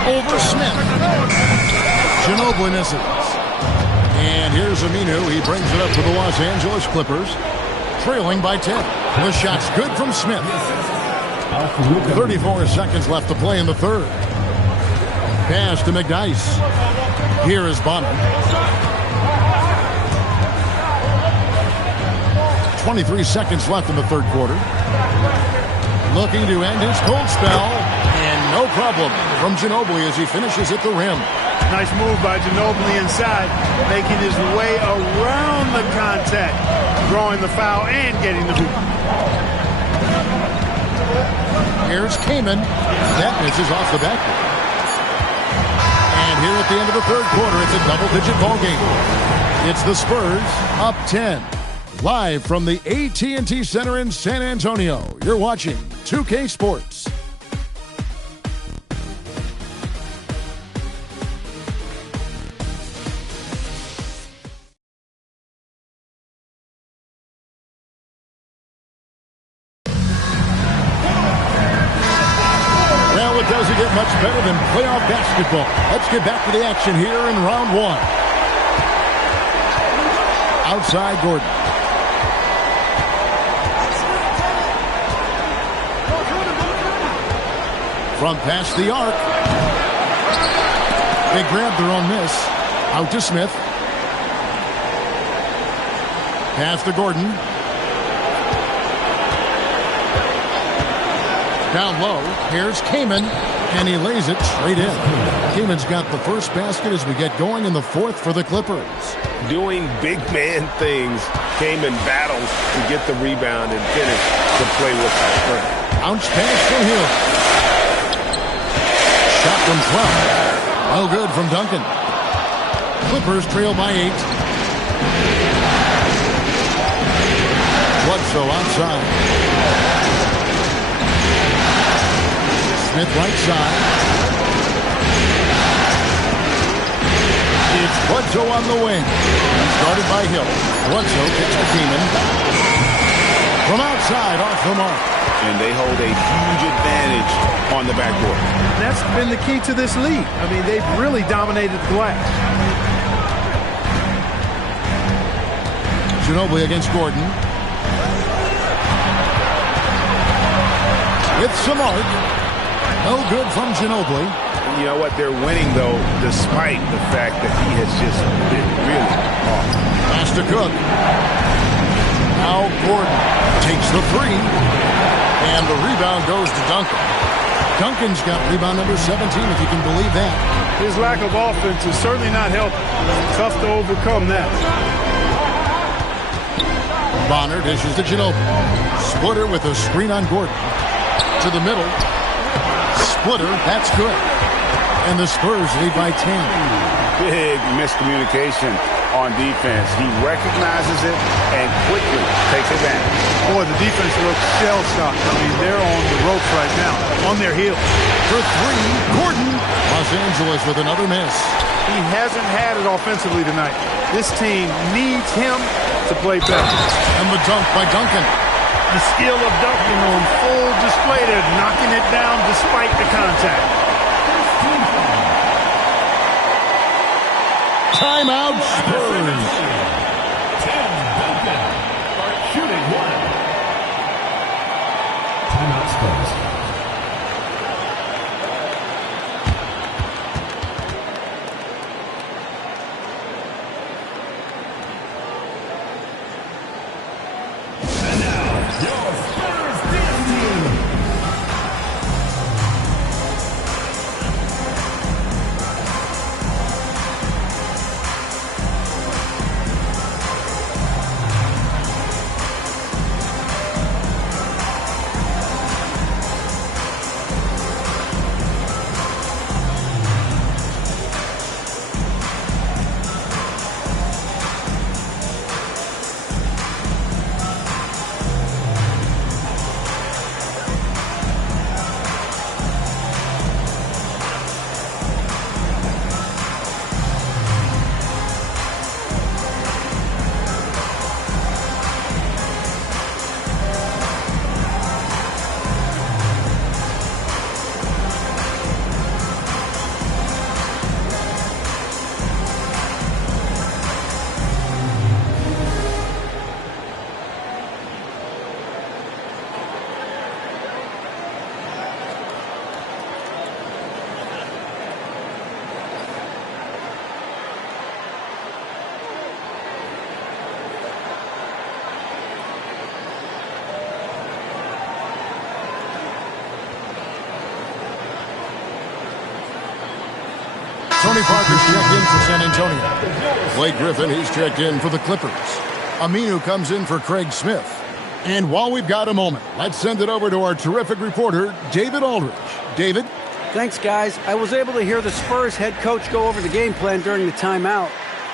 Over Smith. Ginobili misses. And here's Aminu. He brings it up to the Los Angeles Clippers. Trailing by 10. The shot's good from Smith. 34 seconds left to play in the third. Pass to McDyess. Here is Bonner. 23 seconds left in the third quarter. Looking to end his cold spell. And no problem from Ginobili as he finishes at the rim. Nice move by Ginobili inside, making his way around the contact, drawing the foul and getting the hoop. Here's Kaman. That misses off the backboard. And here at the end of the third quarter, it's a double-digit ball game. It's the Spurs up 10. Live from the AT&T Center in San Antonio, you're watching 2K Sports. Well, it doesn't get much better than playoff basketball. Let's get back to the action here in round one. Outside Gordon. From past the arc. They grabbed their own miss. Out to Smith. Pass to Gordon. Down low. Here's Kaman. And he lays it straight in. Kaman's got the first basket as we get going in the fourth for the Clippers. Doing big man things. Kaman battles to get the rebound and finish the play with the strength. Bounce pass from Hill. Shot from 12. No good from Duncan. Clippers trail by 8. Bledsoe outside. Smith right side. It's Bledsoe on the wing. Started by Hill. Bledsoe kicks to Kaman. From outside, off the mark. And they hold a huge advantage on the backboard. That's been the key to this league. I mean, they've really dominated the glass. Ginobili against Gordon. With some arc. No good from Ginobili. You know what? They're winning, though, despite the fact that he has just been really off. Pass to Cook. Now Gordon takes the three. And the rebound goes to Duncan. Duncan's got rebound number 17, if you can believe that. His lack of offense is certainly not helping. Tough to overcome that. Bonner dishes to Ginobili. Splitter with a screen on Gordon. To the middle. Splitter, that's good. And the Spurs lead by 10. Big miscommunication on defense. He recognizes it and quickly takes advantage. Boy, the defense looks shell-shocked. I mean, they're on the ropes right now, on their heels. For three, Gordon. Los Angeles with another miss. He hasn't had it offensively tonight. This team needs him to play better. And the dunk by Duncan. The skill of Duncan on full display there, knocking it down despite the contact. Timeout, Spurs. Tim Duncan, shooting one. Timeout, Spurs. And now, your Spurs dance team. Tony Parker's checked in for San Antonio. Blake Griffin, he's checked in for the Clippers. Aminu comes in for Craig Smith. And while we've got a moment, let's send it over to our terrific reporter, David Aldridge. David? Thanks, guys. I was able to hear the Spurs head coach go over the game plan during the timeout.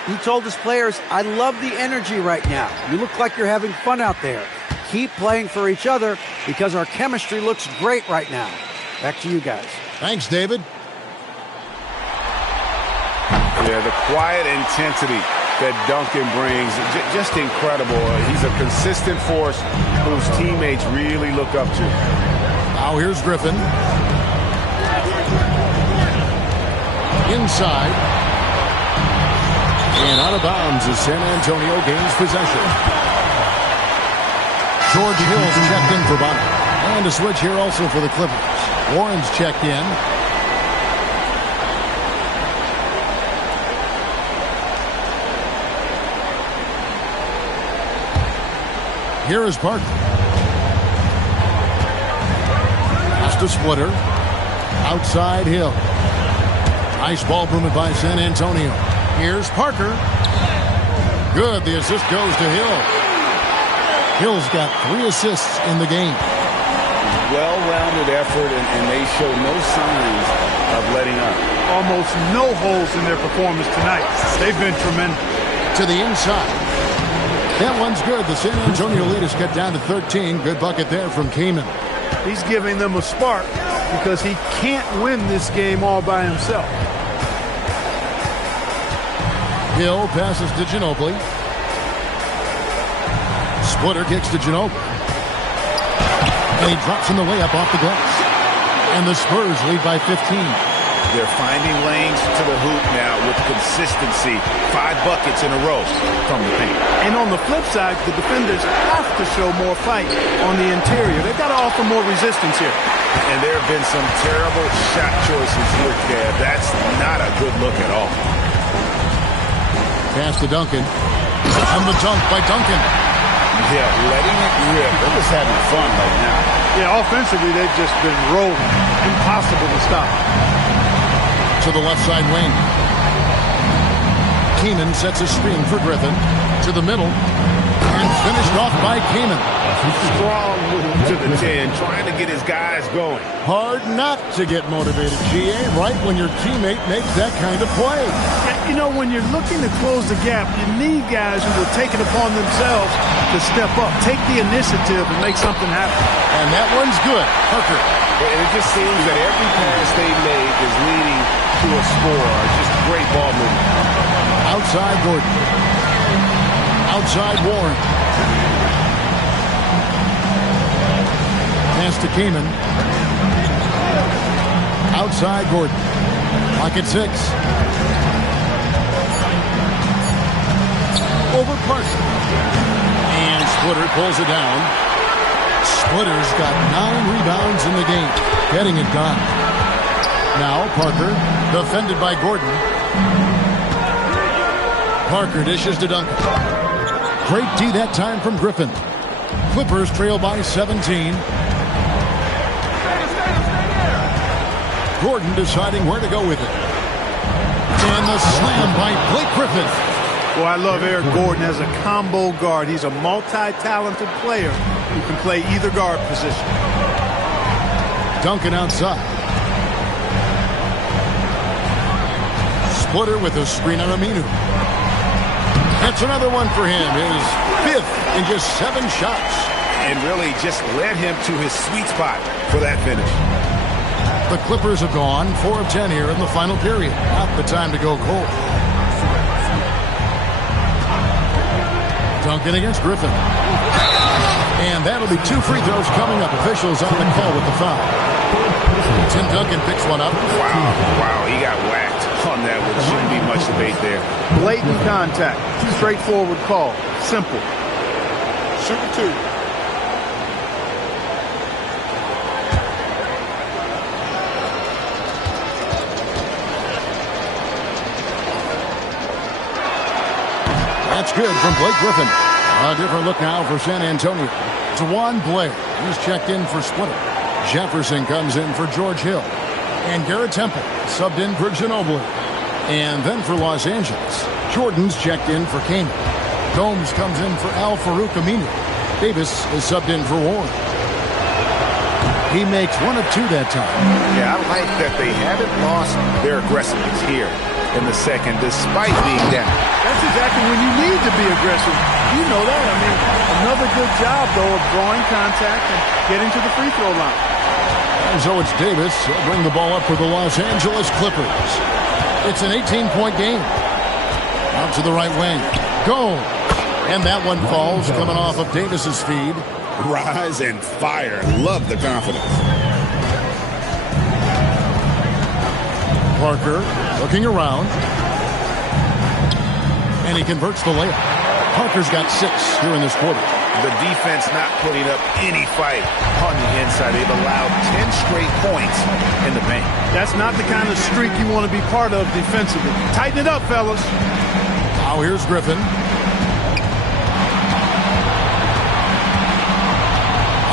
He told his players, I love the energy right now. You look like you're having fun out there. Keep playing for each other because our chemistry looks great right now. Back to you guys. Thanks, David. Yeah, the quiet intensity that Duncan brings, just incredible. He's a consistent force whose teammates really look up to. Now here's Griffin. Inside. And out of bounds as San Antonio gains possession. George Hill's checked in for Bonner. And a switch here also for the Clippers. Warren's checked in. Here is Parker. Pass to Splitter. Outside Hill. Nice ball movement by San Antonio. Here's Parker. Good. The assist goes to Hill. Hill's got 3 assists in the game. Well-rounded effort, and they show no signs of letting up. Almost no holes in their performance tonight. They've been tremendous. To the inside. That one's good. The San Antonio lead is cut down to 13. Good bucket there from Kaman. He's giving them a spark because he can't win this game all by himself. Hill passes to Ginobili. Splitter kicks to Ginobili. And he drops in the layup off the glass. And the Spurs lead by 15. They're finding lanes to the hoop now with consistency. 5 buckets in a row from the paint. And on the flip side, the defenders have to show more fight on the interior. They've got to offer more resistance here. And there have been some terrible shot choices here, Kev. That's not a good look at all. Pass to Duncan. And the dunk by Duncan. Yeah, letting it rip. They're just having fun right now. Yeah, offensively, they've just been rolling. Impossible to stop. To the left side wing. Kaman sets a screen for Griffin. To the middle. And finished off by Kaman. Strong move to the 10, trying to get his guys going. Hard not to get motivated, GA, right when your teammate makes that kind of play. You know, when you're looking to close the gap, you need guys who will take it upon themselves to step up, take the initiative, and make something happen. And that one's good. Parker. And it just seems that every pass they made is leading to a score. Just great ball movement. Outside Gordon. Outside Warren. Pass to Kaman. Outside Gordon. Clock at 6. Over Parker. And Splitter pulls it down. Splitter's got 9 rebounds in the game. Getting it done. Now Parker, defended by Gordon. Parker dishes to Duncan. Great D that time from Griffin. Clippers trail by 17. Gordon deciding where to go with it. And the slam by Blake Griffin. Well, I love Eric Gordon as a combo guard. He's a multi-talented player who can play either guard position. Duncan outside. Splitter with a screen on Aminu. That's another one for him. His 5th in just 7 shots. And really just led him to his sweet spot for that finish. The Clippers have gone 4 of 10 here in the final period. Not the time to go cold. Duncan against Griffin. And that'll be 2 free throws coming up. Officials on the call with the foul. Tim Duncan picks one up. Wow, he got whacked on that one. Shouldn't be much debate there. Blatant contact. Straightforward call. Simple. Shooting 2. That's good from Blake Griffin. A different look now for San Antonio. DeJuan Blair, he's checked in for Splitter. Jefferson comes in for George Hill. And Garrett Temple subbed in for Ginobili. And then for Los Angeles, Jordan's checked in for Kane. Gomes comes in for Al Farouk Aminu. Davis is subbed in for Warren. He makes 1 of 2 that time. Yeah, I like that they haven't lost their aggressiveness here in the second, despite being down. That's exactly when you need to be aggressive. You know that. I mean, another good job, though, of drawing contact and getting to the free throw line. And so it's Davis. He'll bring the ball up for the Los Angeles Clippers. It's an 18-point game. Out to the right wing. Go! And that one falls coming off of Davis's feed. Rise and fire. Love the confidence. Parker looking around. And he converts the layup. Parker's got 6 here in this quarter. The defense not putting up any fight on the inside. They've allowed 10 straight points in the paint. That's not the kind of streak you want to be part of defensively. Tighten it up, fellas. Now here's Griffin.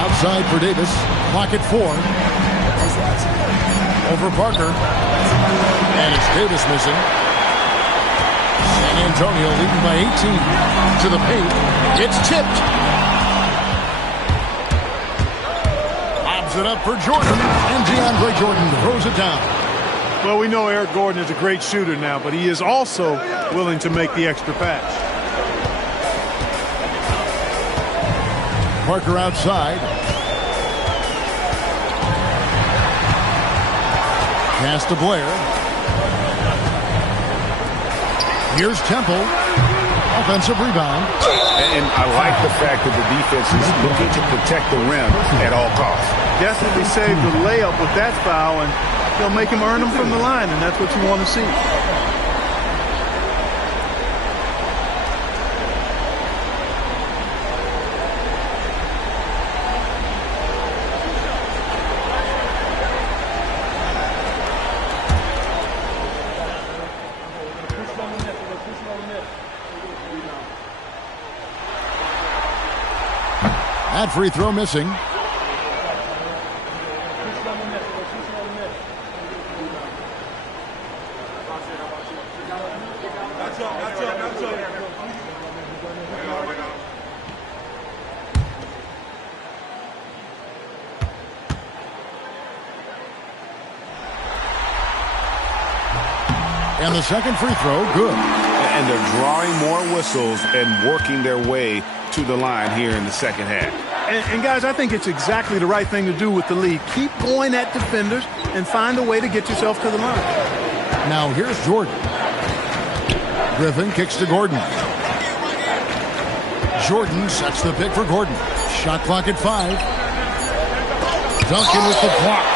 Outside for Davis. Clock at 4. Over Parker. And it's Davis missing. San Antonio leading by 18. To the paint. It's tipped. Lobs it up for Jordan. And DeAndre Jordan throws it down. Well, we know Eric Gordon is a great shooter now, but he is also willing to make the extra pass. Parker outside. Pass to Blair. Here's Temple. Offensive rebound. And I like the fact that the defense is looking to protect the rim at all costs. Definitely saved the layup with that foul, and they'll make him earn them from the line, and that's what you want to see. That free throw missing. And the second free throw, good. And they're drawing more whistles and working their way to the line here in the second half. And guys, I think it's exactly the right thing to do with the lead. Keep going at defenders and find a way to get yourself to the line. Now here's Jordan. Griffin kicks to Gordon. Jordan sets the pick for Gordon. Shot clock at 5. Duncan with the block.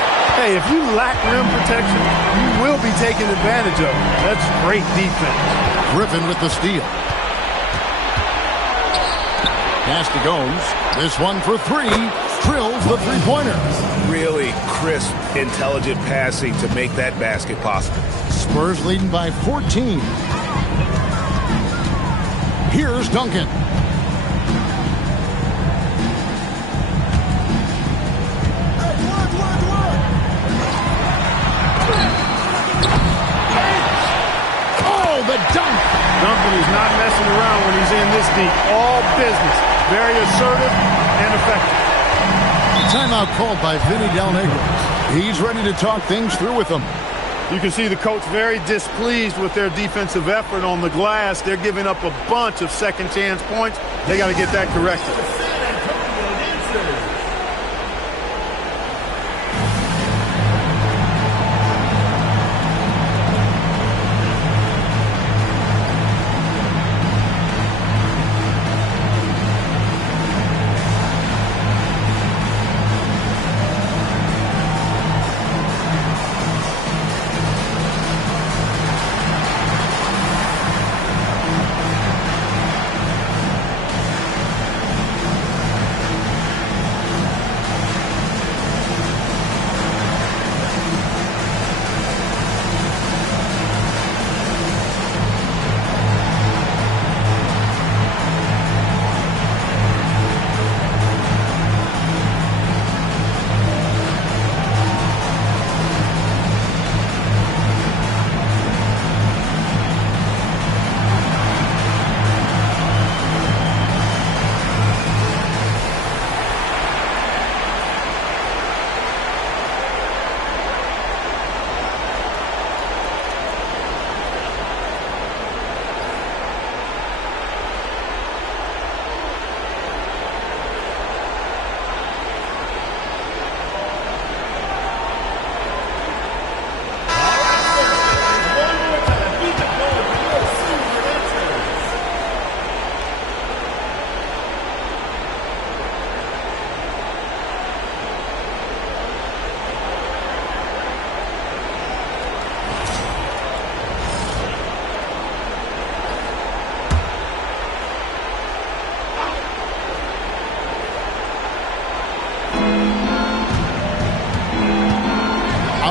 Hey, if you lack rim protection, you will be taken advantage of. That's great defense. Griffin with the steal. Pass to Gomes. This one for 3. Drills the three-pointer. Really crisp, intelligent passing to make that basket possible. Spurs leading by 14. Here's Duncan. Oh, the dunk. Duncan is not messing around when he's in this deep. All business. Very assertive and effective. Timeout called by Vinny Del Negro. He's ready to talk things through with them. You can see the coach very displeased with their defensive effort on the glass. They're giving up a bunch of second chance points. They got to get that corrected.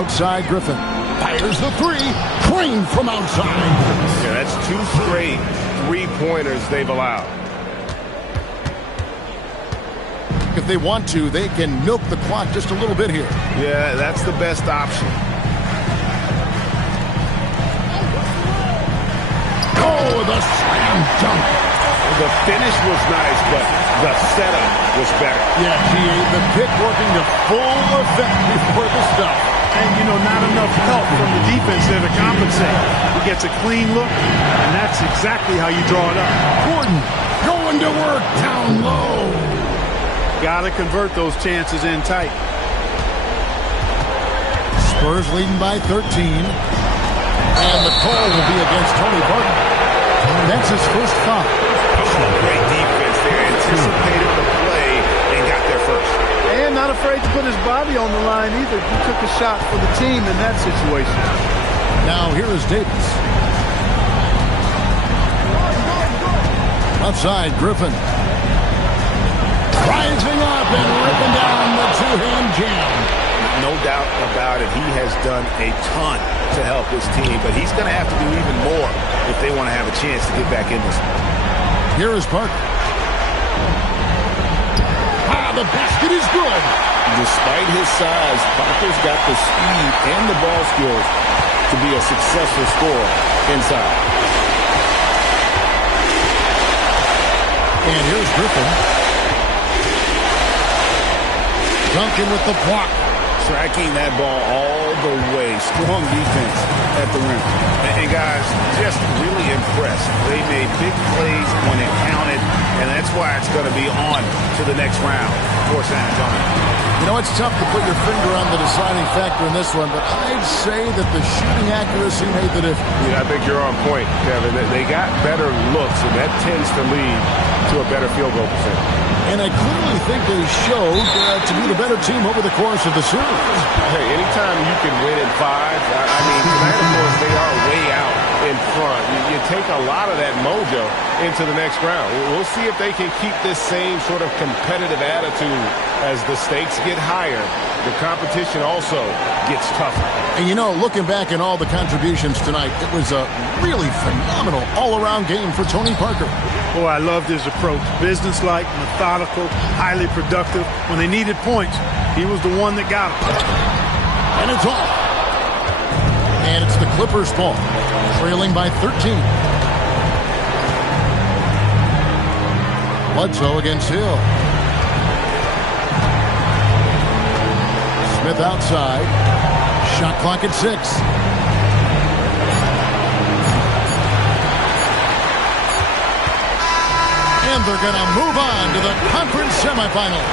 Outside Griffin. Fires the three. Crane from outside. Yeah, that's 2 straight three-pointers they've allowed. If they want to, they can milk the clock just a little bit here. Yeah, that's the best option. Oh, the slam dunk. The finish was nice, but the setup was better. Yeah, G.A., the pick working to full effect before the stop. And, not enough help from the defense there to compensate. He gets a clean look, and that's exactly how you draw it up. Gordon going to work down low. Got to convert those chances in tight. Spurs leading by 13. And the call will be against Tony Parker. That's his first foul. Great defense there. Anticipated the play and got there first. And not afraid to put his body on the line either. He took a shot for the team in that situation. Now here is Davis. Outside Griffin. Rising up and ripping down the two-hand jam. No doubt about it. He has done a ton to help his team, but he's going to have to do even more if they want to have a chance to get back in this. Here is Parker. The basket is good. Despite his size, Parker's got the speed and the ball skills to be a successful scorer inside. And here's Griffin. Duncan with the block. Tracking that ball all the way. Strong defense at the rim. And guys, just really impressed. They made big plays when it counted, and that's why it's going to be on to the next round for San Antonio. It's tough to put your finger on the deciding factor in this one, but I'd say that the shooting accuracy made the difference. Yeah, I think you're on point, Kevin. They got better looks, and that tends to lead to a better field goal percentage. And I clearly think they showed to be the better team over the course of the series. Hey, anytime you can win in 5, I mean, tonight, of course, they are way out in front. You take a lot of that mojo into the next round. We'll see if they can keep this same sort of competitive attitude as the stakes get higher. The competition also gets tougher. And looking back at all the contributions tonight, it was a really phenomenal all-around game for Tony Parker. Boy, I loved his approach. Businesslike, methodical, highly productive. When they needed points, he was the one that got them. And it's off. And it's the Clippers' ball, trailing by 13. Bledsoe against Hill. Smith outside. Shot clock at 6. And they're going to move on to the conference semifinals.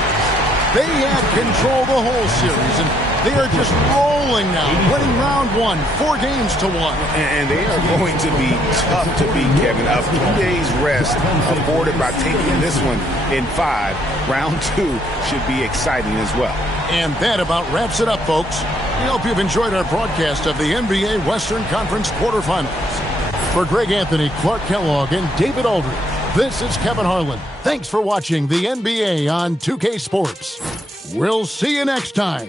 They had control the whole series, and they are just rolling now, winning round 1, 4 games to 1. And they are going to be tough to beat, Kevin. A few days rest afforded by taking this one in 5. Round 2 should be exciting as well. And that about wraps it up, folks. We hope you've enjoyed our broadcast of the NBA Western Conference quarterfinals. For Greg Anthony, Clark Kellogg, and David Aldridge, this is Kevin Harlan. Thanks for watching the NBA on 2K Sports. We'll see you next time.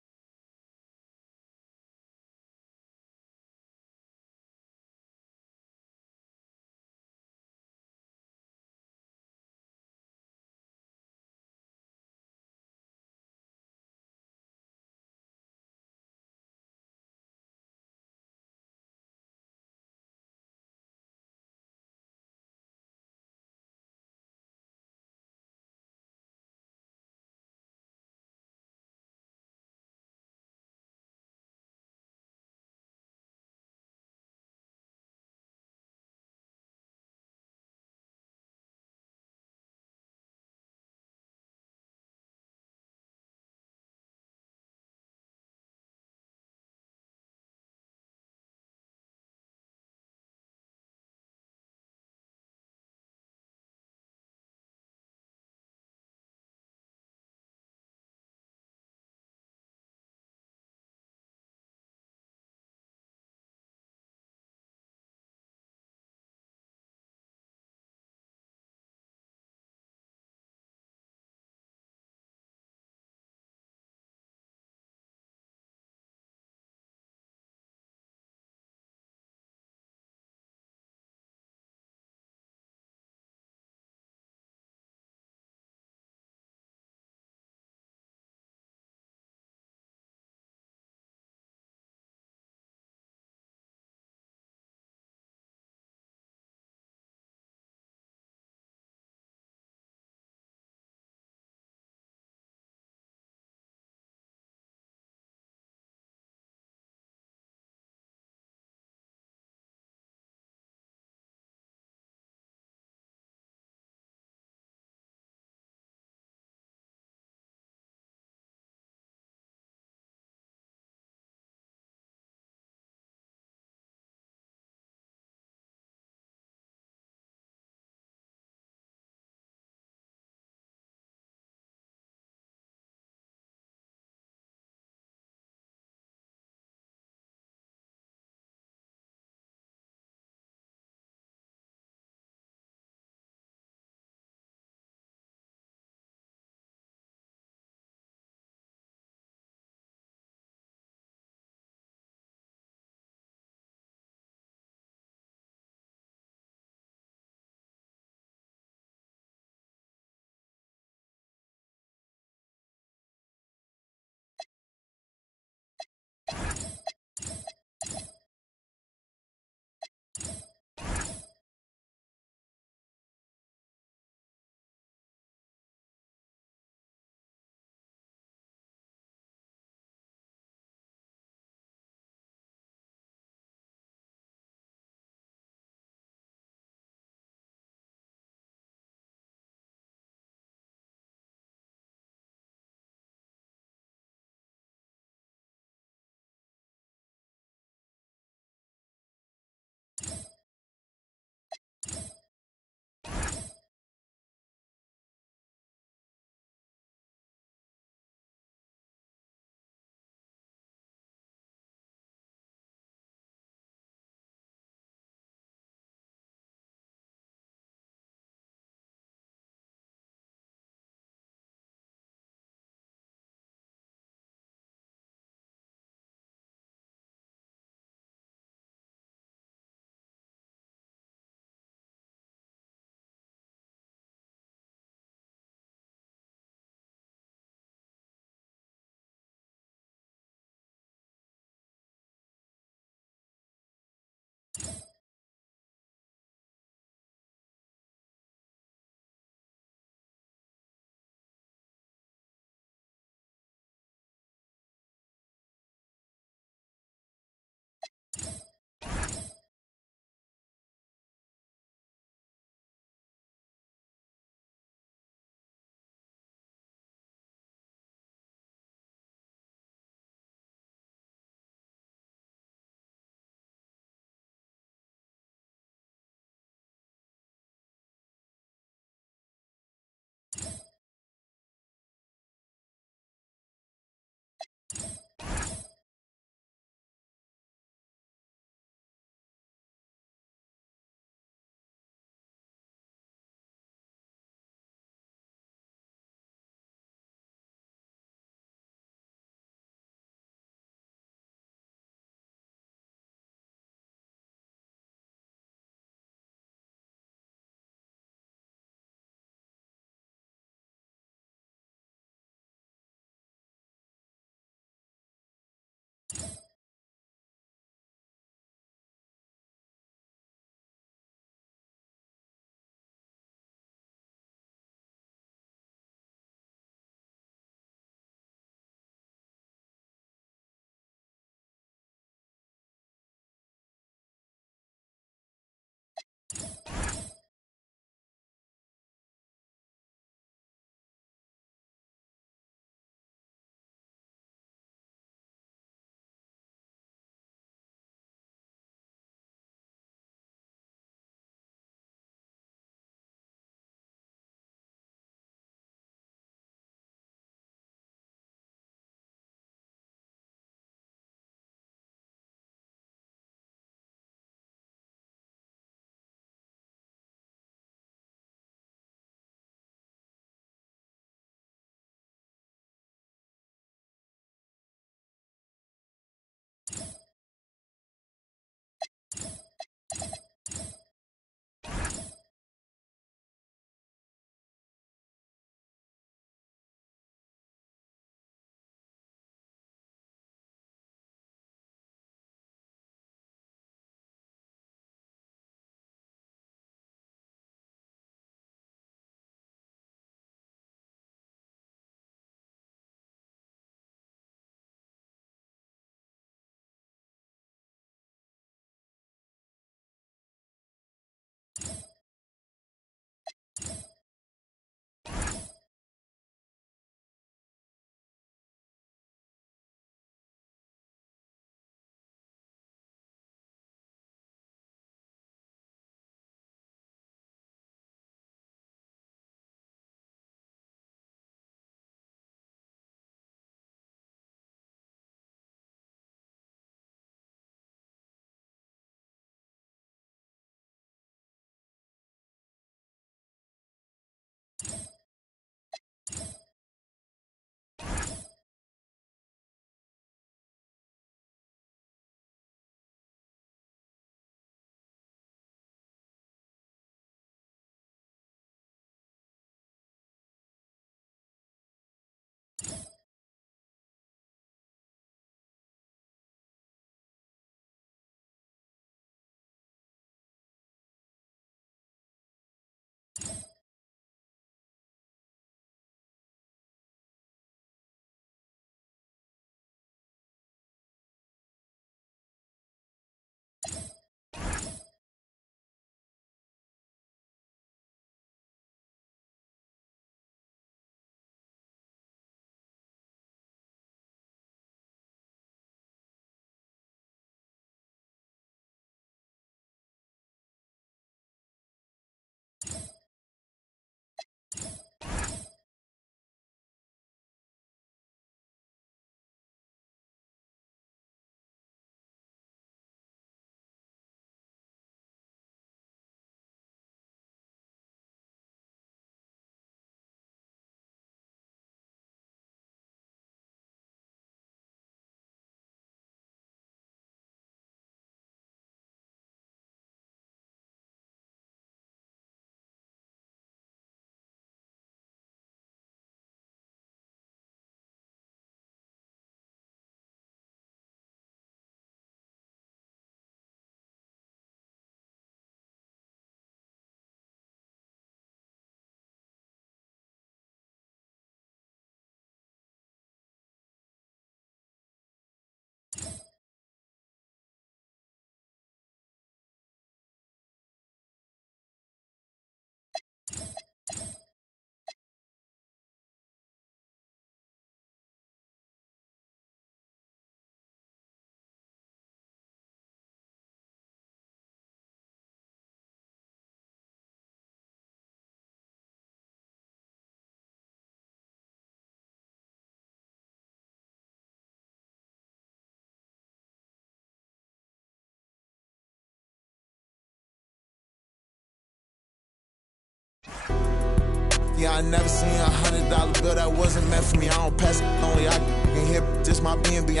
Yeah, I never seen $100 bill that wasn't meant for me. I don't pass it only. I can hear this my B&B.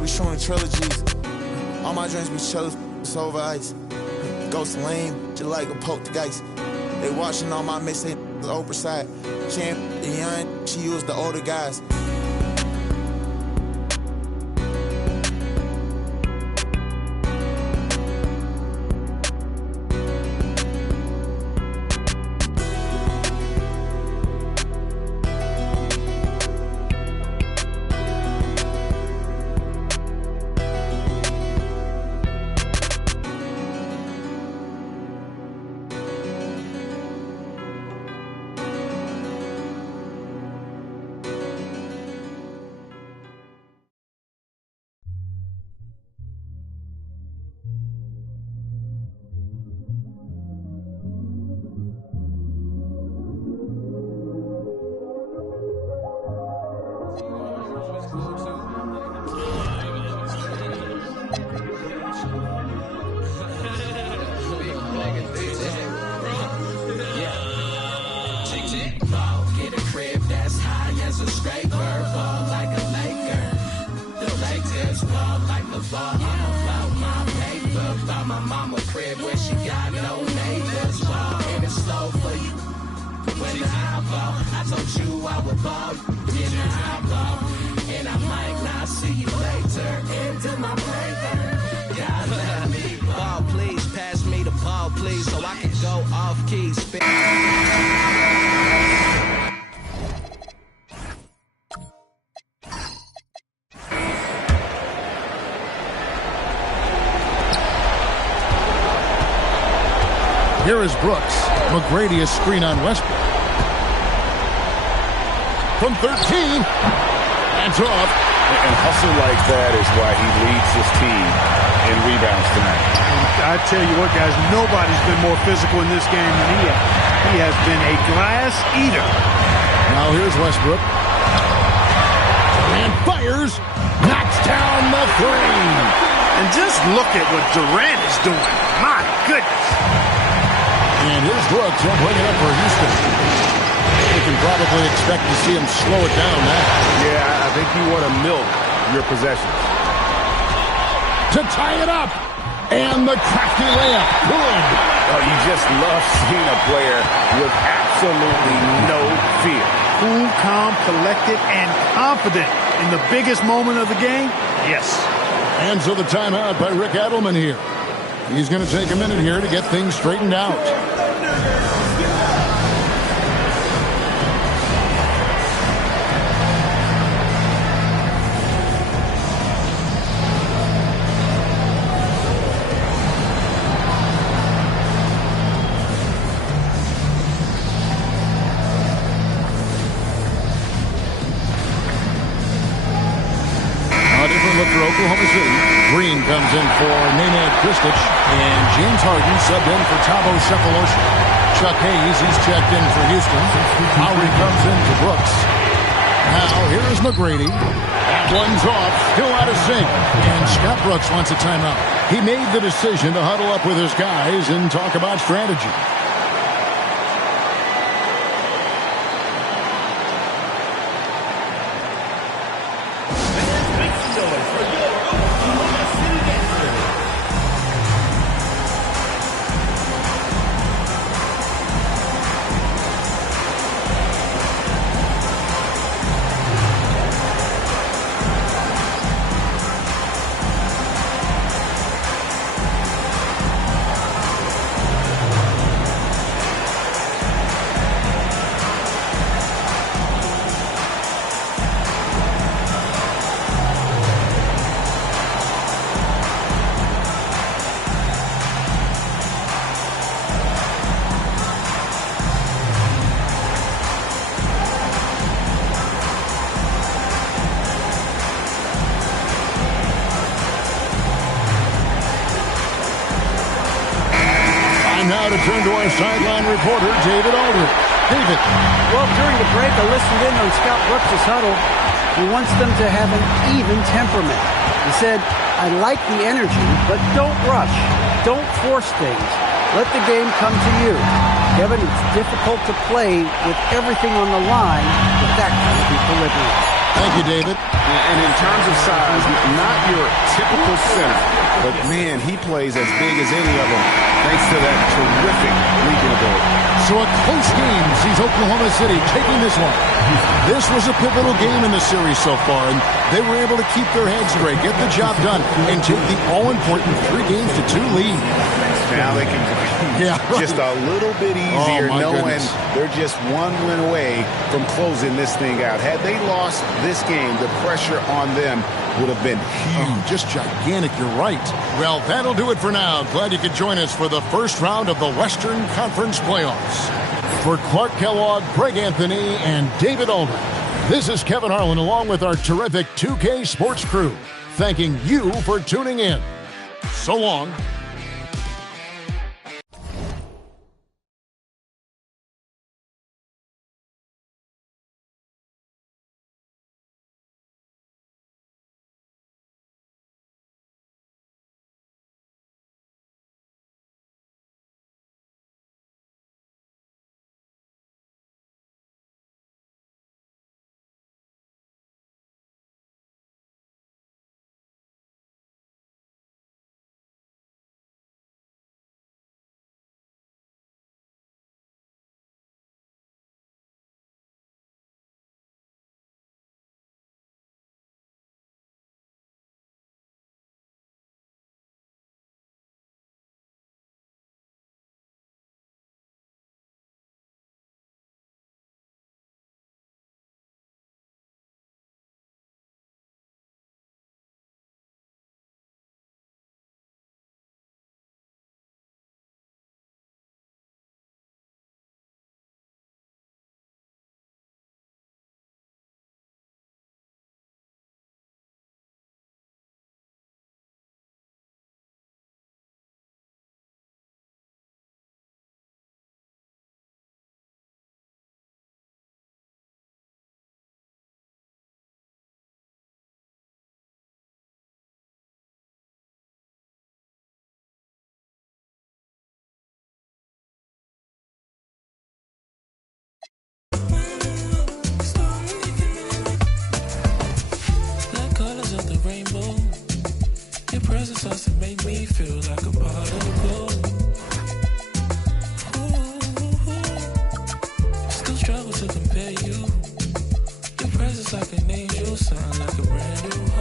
We showing trilogies. All my dreams be chillin', it's over ice. Ghost lame, just like a poltergeist. They watching all my mixtapes oversight. She ain't the young, she used the older guys. Here is Brooks. McGrady a screen on Westbrook. From 13. That's off. And hustle like that is why he leads his team in rebounds tonight. I tell you what, guys, nobody's been more physical in this game than he has. He has been a glass eater. Now here's Westbrook. And fires. Knocks down the three. And just look at what Durant is doing. My goodness. And here's Brooks. He'll bring it up for Houston. We can probably expect to see him slow it down now. Yeah, I think you want to milk your possessions. To tie it up. And the crafty layup. Good. Oh, you just love seeing a player with absolutely no fear. Cool, calm, collected, and confident in the biggest moment of the game. Yes. And so the timeout by Rick Adelman here. He's going to take a minute here to get things straightened out. For Oklahoma City. Green comes in for Nenad Kristic, and James Harden subbed in for Thabo Sefolosha. Chuck Hayes, he's checked in for Houston. Lowry comes in for Brooks. Now, here is McGrady. That one's off, still out of sync. And Scott Brooks wants a timeout. He made the decision to huddle up with his guys and talk about strategy. Now to turn to our sideline reporter, David Aldridge. David. Well, during the break, I listened in on Scott Brooks' huddle. He wants them to have an even temperament. He said, I like the energy, but don't rush. Don't force things. Let the game come to you. Kevin, it's difficult to play with everything on the line with that kind of equilibrium. Thank you, David. And in terms of size, not your typical center, but man, he plays as big as any of them thanks to that terrific leaping ability. So a close game sees Oklahoma City taking this one. This was a pivotal game in the series so far, and they were able to keep their heads straight, get the job done, and take the all-important 3-2 lead. Now they can just a little bit easier knowing they're just one win away from closing this thing out. Had they lost this game, the pressure on them would have been huge. Just gigantic, you're right. Well, that'll do it for now. Glad you could join us for the first round of the Western Conference Playoffs. For Clark Kellogg, Greg Anthony, and David Aldridge, this is Kevin Harlan along with our terrific 2K Sports crew, thanking you for tuning in. So long. Starts to make me feel like a particle. Still struggle to compare you. Your presence like an angel, sound like a brand new